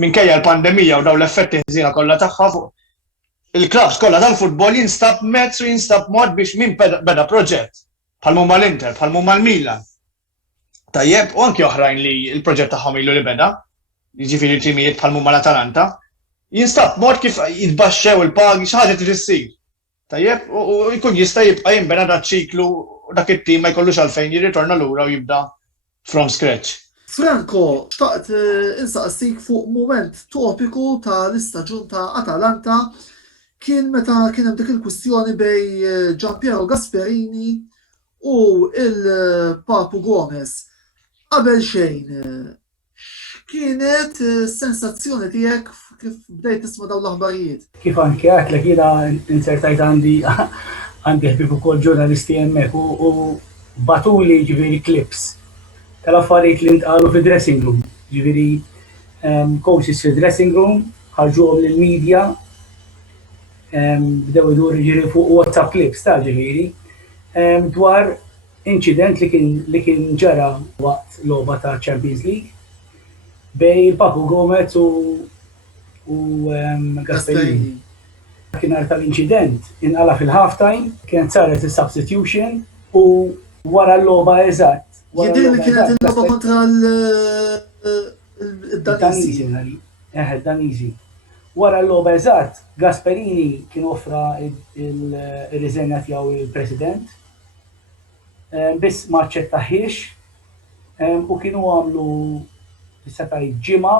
minkejja l-pandemija u daw l-effetti ħżiena kollha tagħha fuq il-klabs kollha tal-futbol jinstab mezz u jinstab mod biex min beda proġett bħal huma l-Inter, bħal huma l-Milan. Tajjeb, u anke oħrajn li l-proġett tagħhom ilu li beda, jiġifieri timijiet bħal huma l-Atalanta, jinstab mod kif jitbaxxew il-pagi xi ħaġa trid issir. Tajjeb, u jkun jista' jibqa' jinbena dak ċiklu u dak it-tim ma jkollux għalfejn jirritorna lura u jibda from scratch. Franco, xtaqt insaqsik fuq moment topiku tal-istaġun ta' Atalanta kien meta kien hemm dik il-kwistjoni bej Gianpiero Gasperini u il-Papu Gomez. Qabel xejn, kienet sensazzjoni tiegħek kif bdejt tisma' dawn l-aħbarijiet? Kif anke għatlek jiena insertajt għandi ħbieb ukoll ġurnalisti hemmhekk u batuli ġifieri clips tal-affarijiet li ntqalu fid-dressing room. Ġifieri coaches fid-dressing room ħarġuhom lill-media bdew iduru ġifieri fuq WhatsApp clips ta' ġifieri dwar incident li kien ġara waqt logħba ta' Champions League bej il-Papu Gomez u Gasperini. Gasperini. Kien nhar tal-inċident inqala fil-halftime, kienet saret is-substitution u wara l-logħba eżatt. Jidir li kienet il-logħba kontra Danizi. Danizi. Wara l-logħba eżatt, Gasperini kien offra il-riżenja tiegħu il-President. Biss ma aċċettaħiex u kienu għamlu tista' ġimgħa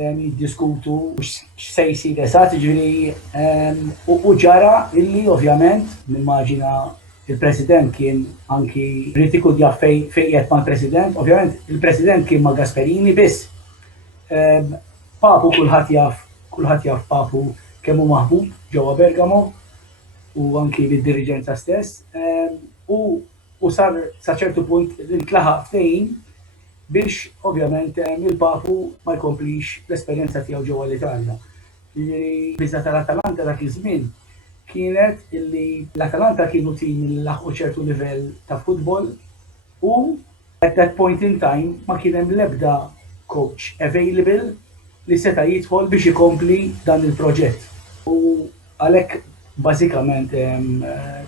jiddiskutu x'se jsir eżatt, ġifieri u ġara illi ovvjament nimmaġina il-President kien anki ritikudja fejn qiegħed mal-President, ovvjament il-President kien ma' Gasperini biss. Papu kulħadd jaf Papu kemm hu maħbub ġewwa Bergamo u anki bid-diriġenza stess. U sar sa ċertu punt intlaħaq ftehim biex ovvjament il-Papu ma jkomplix l-esperjenza tiegħu ġewwa l-Italja. Biża tal-Atalanta dak iż-żmien kienet illi l-Atalanta kienu tim li laħqu ċertu livell ta' futbol u at that point in time ma kien hemm l-ebda coach available li seta' jidħol biex ikompli dan il-proġett. U għalhekk bażikament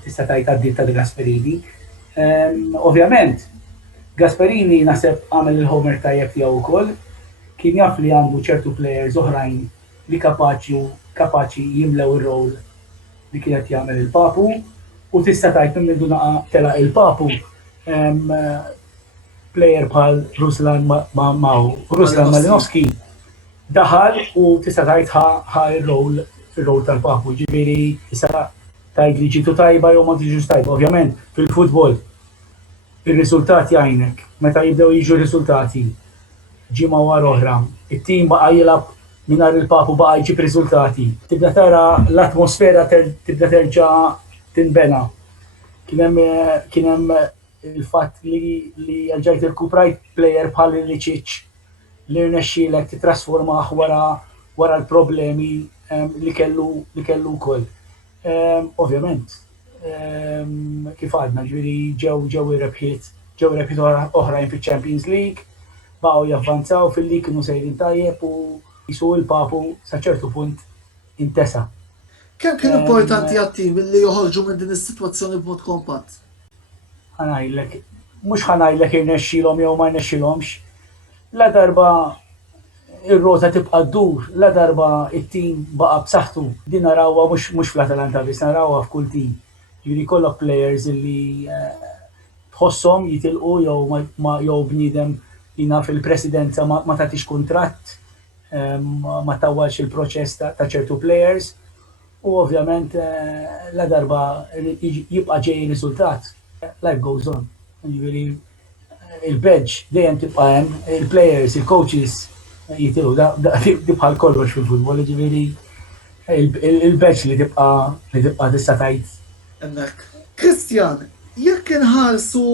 tista' tgħid għaddiet ta' Gasperini. Ovvjament Gasperini naħseb għamel il-homework tajjeb tiegħu wkoll, kien jaf li għandu ċertu players oħrajn li kapaċi jimlew ir-rol li kienet jagħmel il-Papu u tista' tgħid minn mindu telaq il-Papu player bħal Ruslan Malinowski daħal u tista' tgħid ħa ir-rol tal-Papu. Ġifieri tista' tgħid li ġitu tajba jew ma tiġux tajba. Ovvjament fil-futbol ir-riżultati għajnek, meta jibdew jiġu riżultati ġimgħa wara oħra, it-tim baqa' jilgħab mingħajr il-Papu baqa' jġib riżultati. Tibda tara l-atmosfera tibda terġa' tinbena. Kien hemm il-fatt li ġejt irkuprajt plejer bħal Ilicic li rnexxielek titrasformah wara l-problemi li kellu wkoll. Ovvjament, kif għadna ġifieri ġew rebħiet oħrajn fiċ-Champions League, baqgħu javvanzaw fil-lig kienu sejrin tajjeb u jisu il-Papu sa ċertu punt intesa. Kemm kien importanti għat-tim li joħorġu minn din is-sitwazzjoni b'mod kompatt? Ħanajlek, mhux ħanajlek irnexxilhom jew ma rnexxilhomx. La darba ir-rota tibqa' ddur, la darba it-tim baqa' b'saħħtu. Din narawha mhux fl-Atalanta biss, narawha f'kull tim. Jiġri kollok players illi tħosshom jitilqu jew bniedem jina fil-presidenza ma tagħtix kuntratt, ma tawwalx il-proċess ta' ċertu players u ovvjament la darba jibqa' ġej riżultat. Life goes on. Jiġifieri il-badge dejjem tibqa' hemm, il-players, il-coaches jitilqu di bħal kollox fil-futbol, jiġifieri il-badge li tibqa' tista' tgħid. Kristjan, jekk inħarsu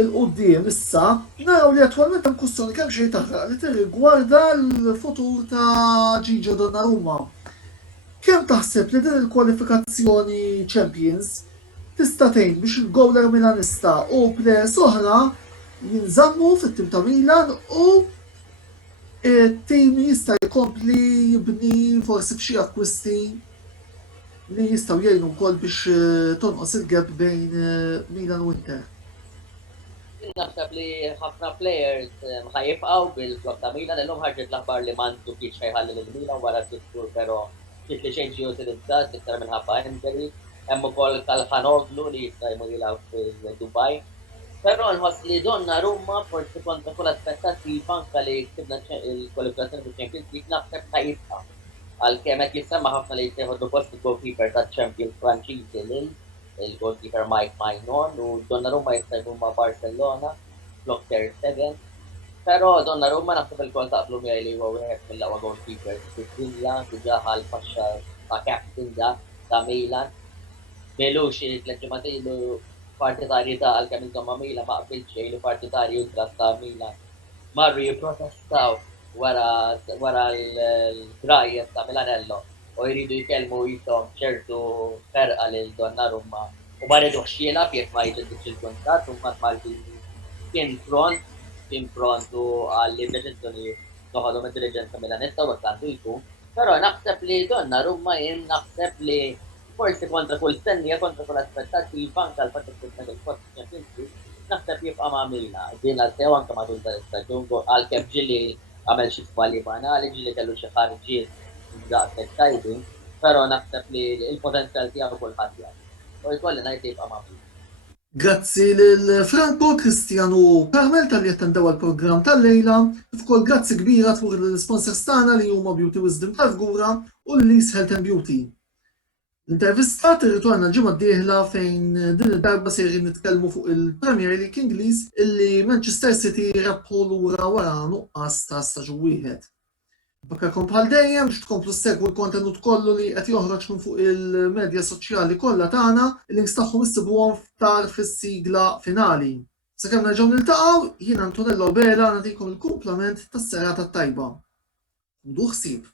il-qudiem issa, naraw li attwalment hemm kwistjoni kemm xejn taħraq li tirrigwarda l-futur ta' Gigio Donnarumma. Kemm taħseb li din il-kwalifikazzjoni Champions tista' tgħin biex il-gowler Milanista u plejers oħra jinżammu fit-tim ta' Milan u it-tim jista' jkompli jibni forsi f'xi akkwisti li jistaw jgħinu wkoll biex tonqos il-gap bejn Milan u Inter. Naħseb li ħafna players ħajibqgħu bil-flok ta' Milan, illum ħarġet l-aħbar li Mantu kienx ħajħalli lil-Milan wara t-tur, però kiet li xejn ġie utilizzat iktar minħabba injury. Hemm ukoll Calhanoglu li jista' jmur jilgħab fil-Dubai. Però nħoss li Donnarumma forsi kontra kull aspettattiva anke li ksibna il-kwalifikazzjoni fil-Champions League naħseb ħajibqa'. Għal-kemm qed jissemma ħafna li jtieħdu post il-goalkeeper taċ-Champions Franċiżi il-goalkeeper Mike Maignan u Donnarumma jista' jkun ma' Barcelona flok Ter Stegen. Però Donnarumma naħseb il-kol taqblu miegħi li huwa wieħed mill-aqwa goalkeepers fid-dinja, diġà ħal-faxxa ta' captain ta' Milan. Belushi tliet ġimgħat ilu partitarjetà għalkemm insomma Milan ma qbilx xejn li partitarji ultra ta' Milan marru jipprotestaw wara l-grajet ta' Milanello u jridu jkellmu jisom ċertu ferqa lil Donnarumma u ma rridux jilgħab jekk ma jġeddix il-kuntratt u mat Malti kien pront u għall-deċiżjoni toħodhom intelligenza mill-anetta u għandu jkun. Però naħseb li donna Ruma jien naħseb li forsi kontra kull stennija, kontra kull aspettattiva, anke l-partit il-post Champions League, naħseb jibqa' magħmilna. Din għal-sew anke matul tal-istaġun għalkemm ġieli għamel xi żbalji banali, ġieli kellu xi ħarġiet daqshekk tajbin, però naħseb li l-potenzjal tiegħu kulħadd jagħmel. U jkolli ngħid jibqa' magħmilna. Grazzi lil Franco, Kristjan u Carmel tal-li attendew għal-programm tal-lejla, f'kol grazzi kbira twur l-sponsors tagħna li huma Beauty Wisdom tal-Gura u l-Lease Health and Beauty. L-intervista tirritorna l-ġimgħa d-dieħla fejn din id-darba sejrin nitkellmu fuq il-Premier League Ingliż illi Manchester City rebħu lura wara nuqqas ta' staġun wieħed. Bakkarkom bħal dejjem biex tkomplu segwu l-kontenut kollu li qed joħroġ minn fuq il-medja soċjali kollha tagħna, il-links tagħhom issibuhom ftar fis-sigla finali. Sakemm nerġgħu niltaqgħu, jien Antonello Bela nagħtikom il-kumplament tas-serata tajba. Ndu ħsieb.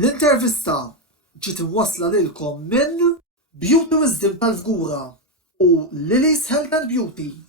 L-intervista ġiet imwassla lilkom minn Beauty Wisdom tal-Gura u Lily's Health and Beauty.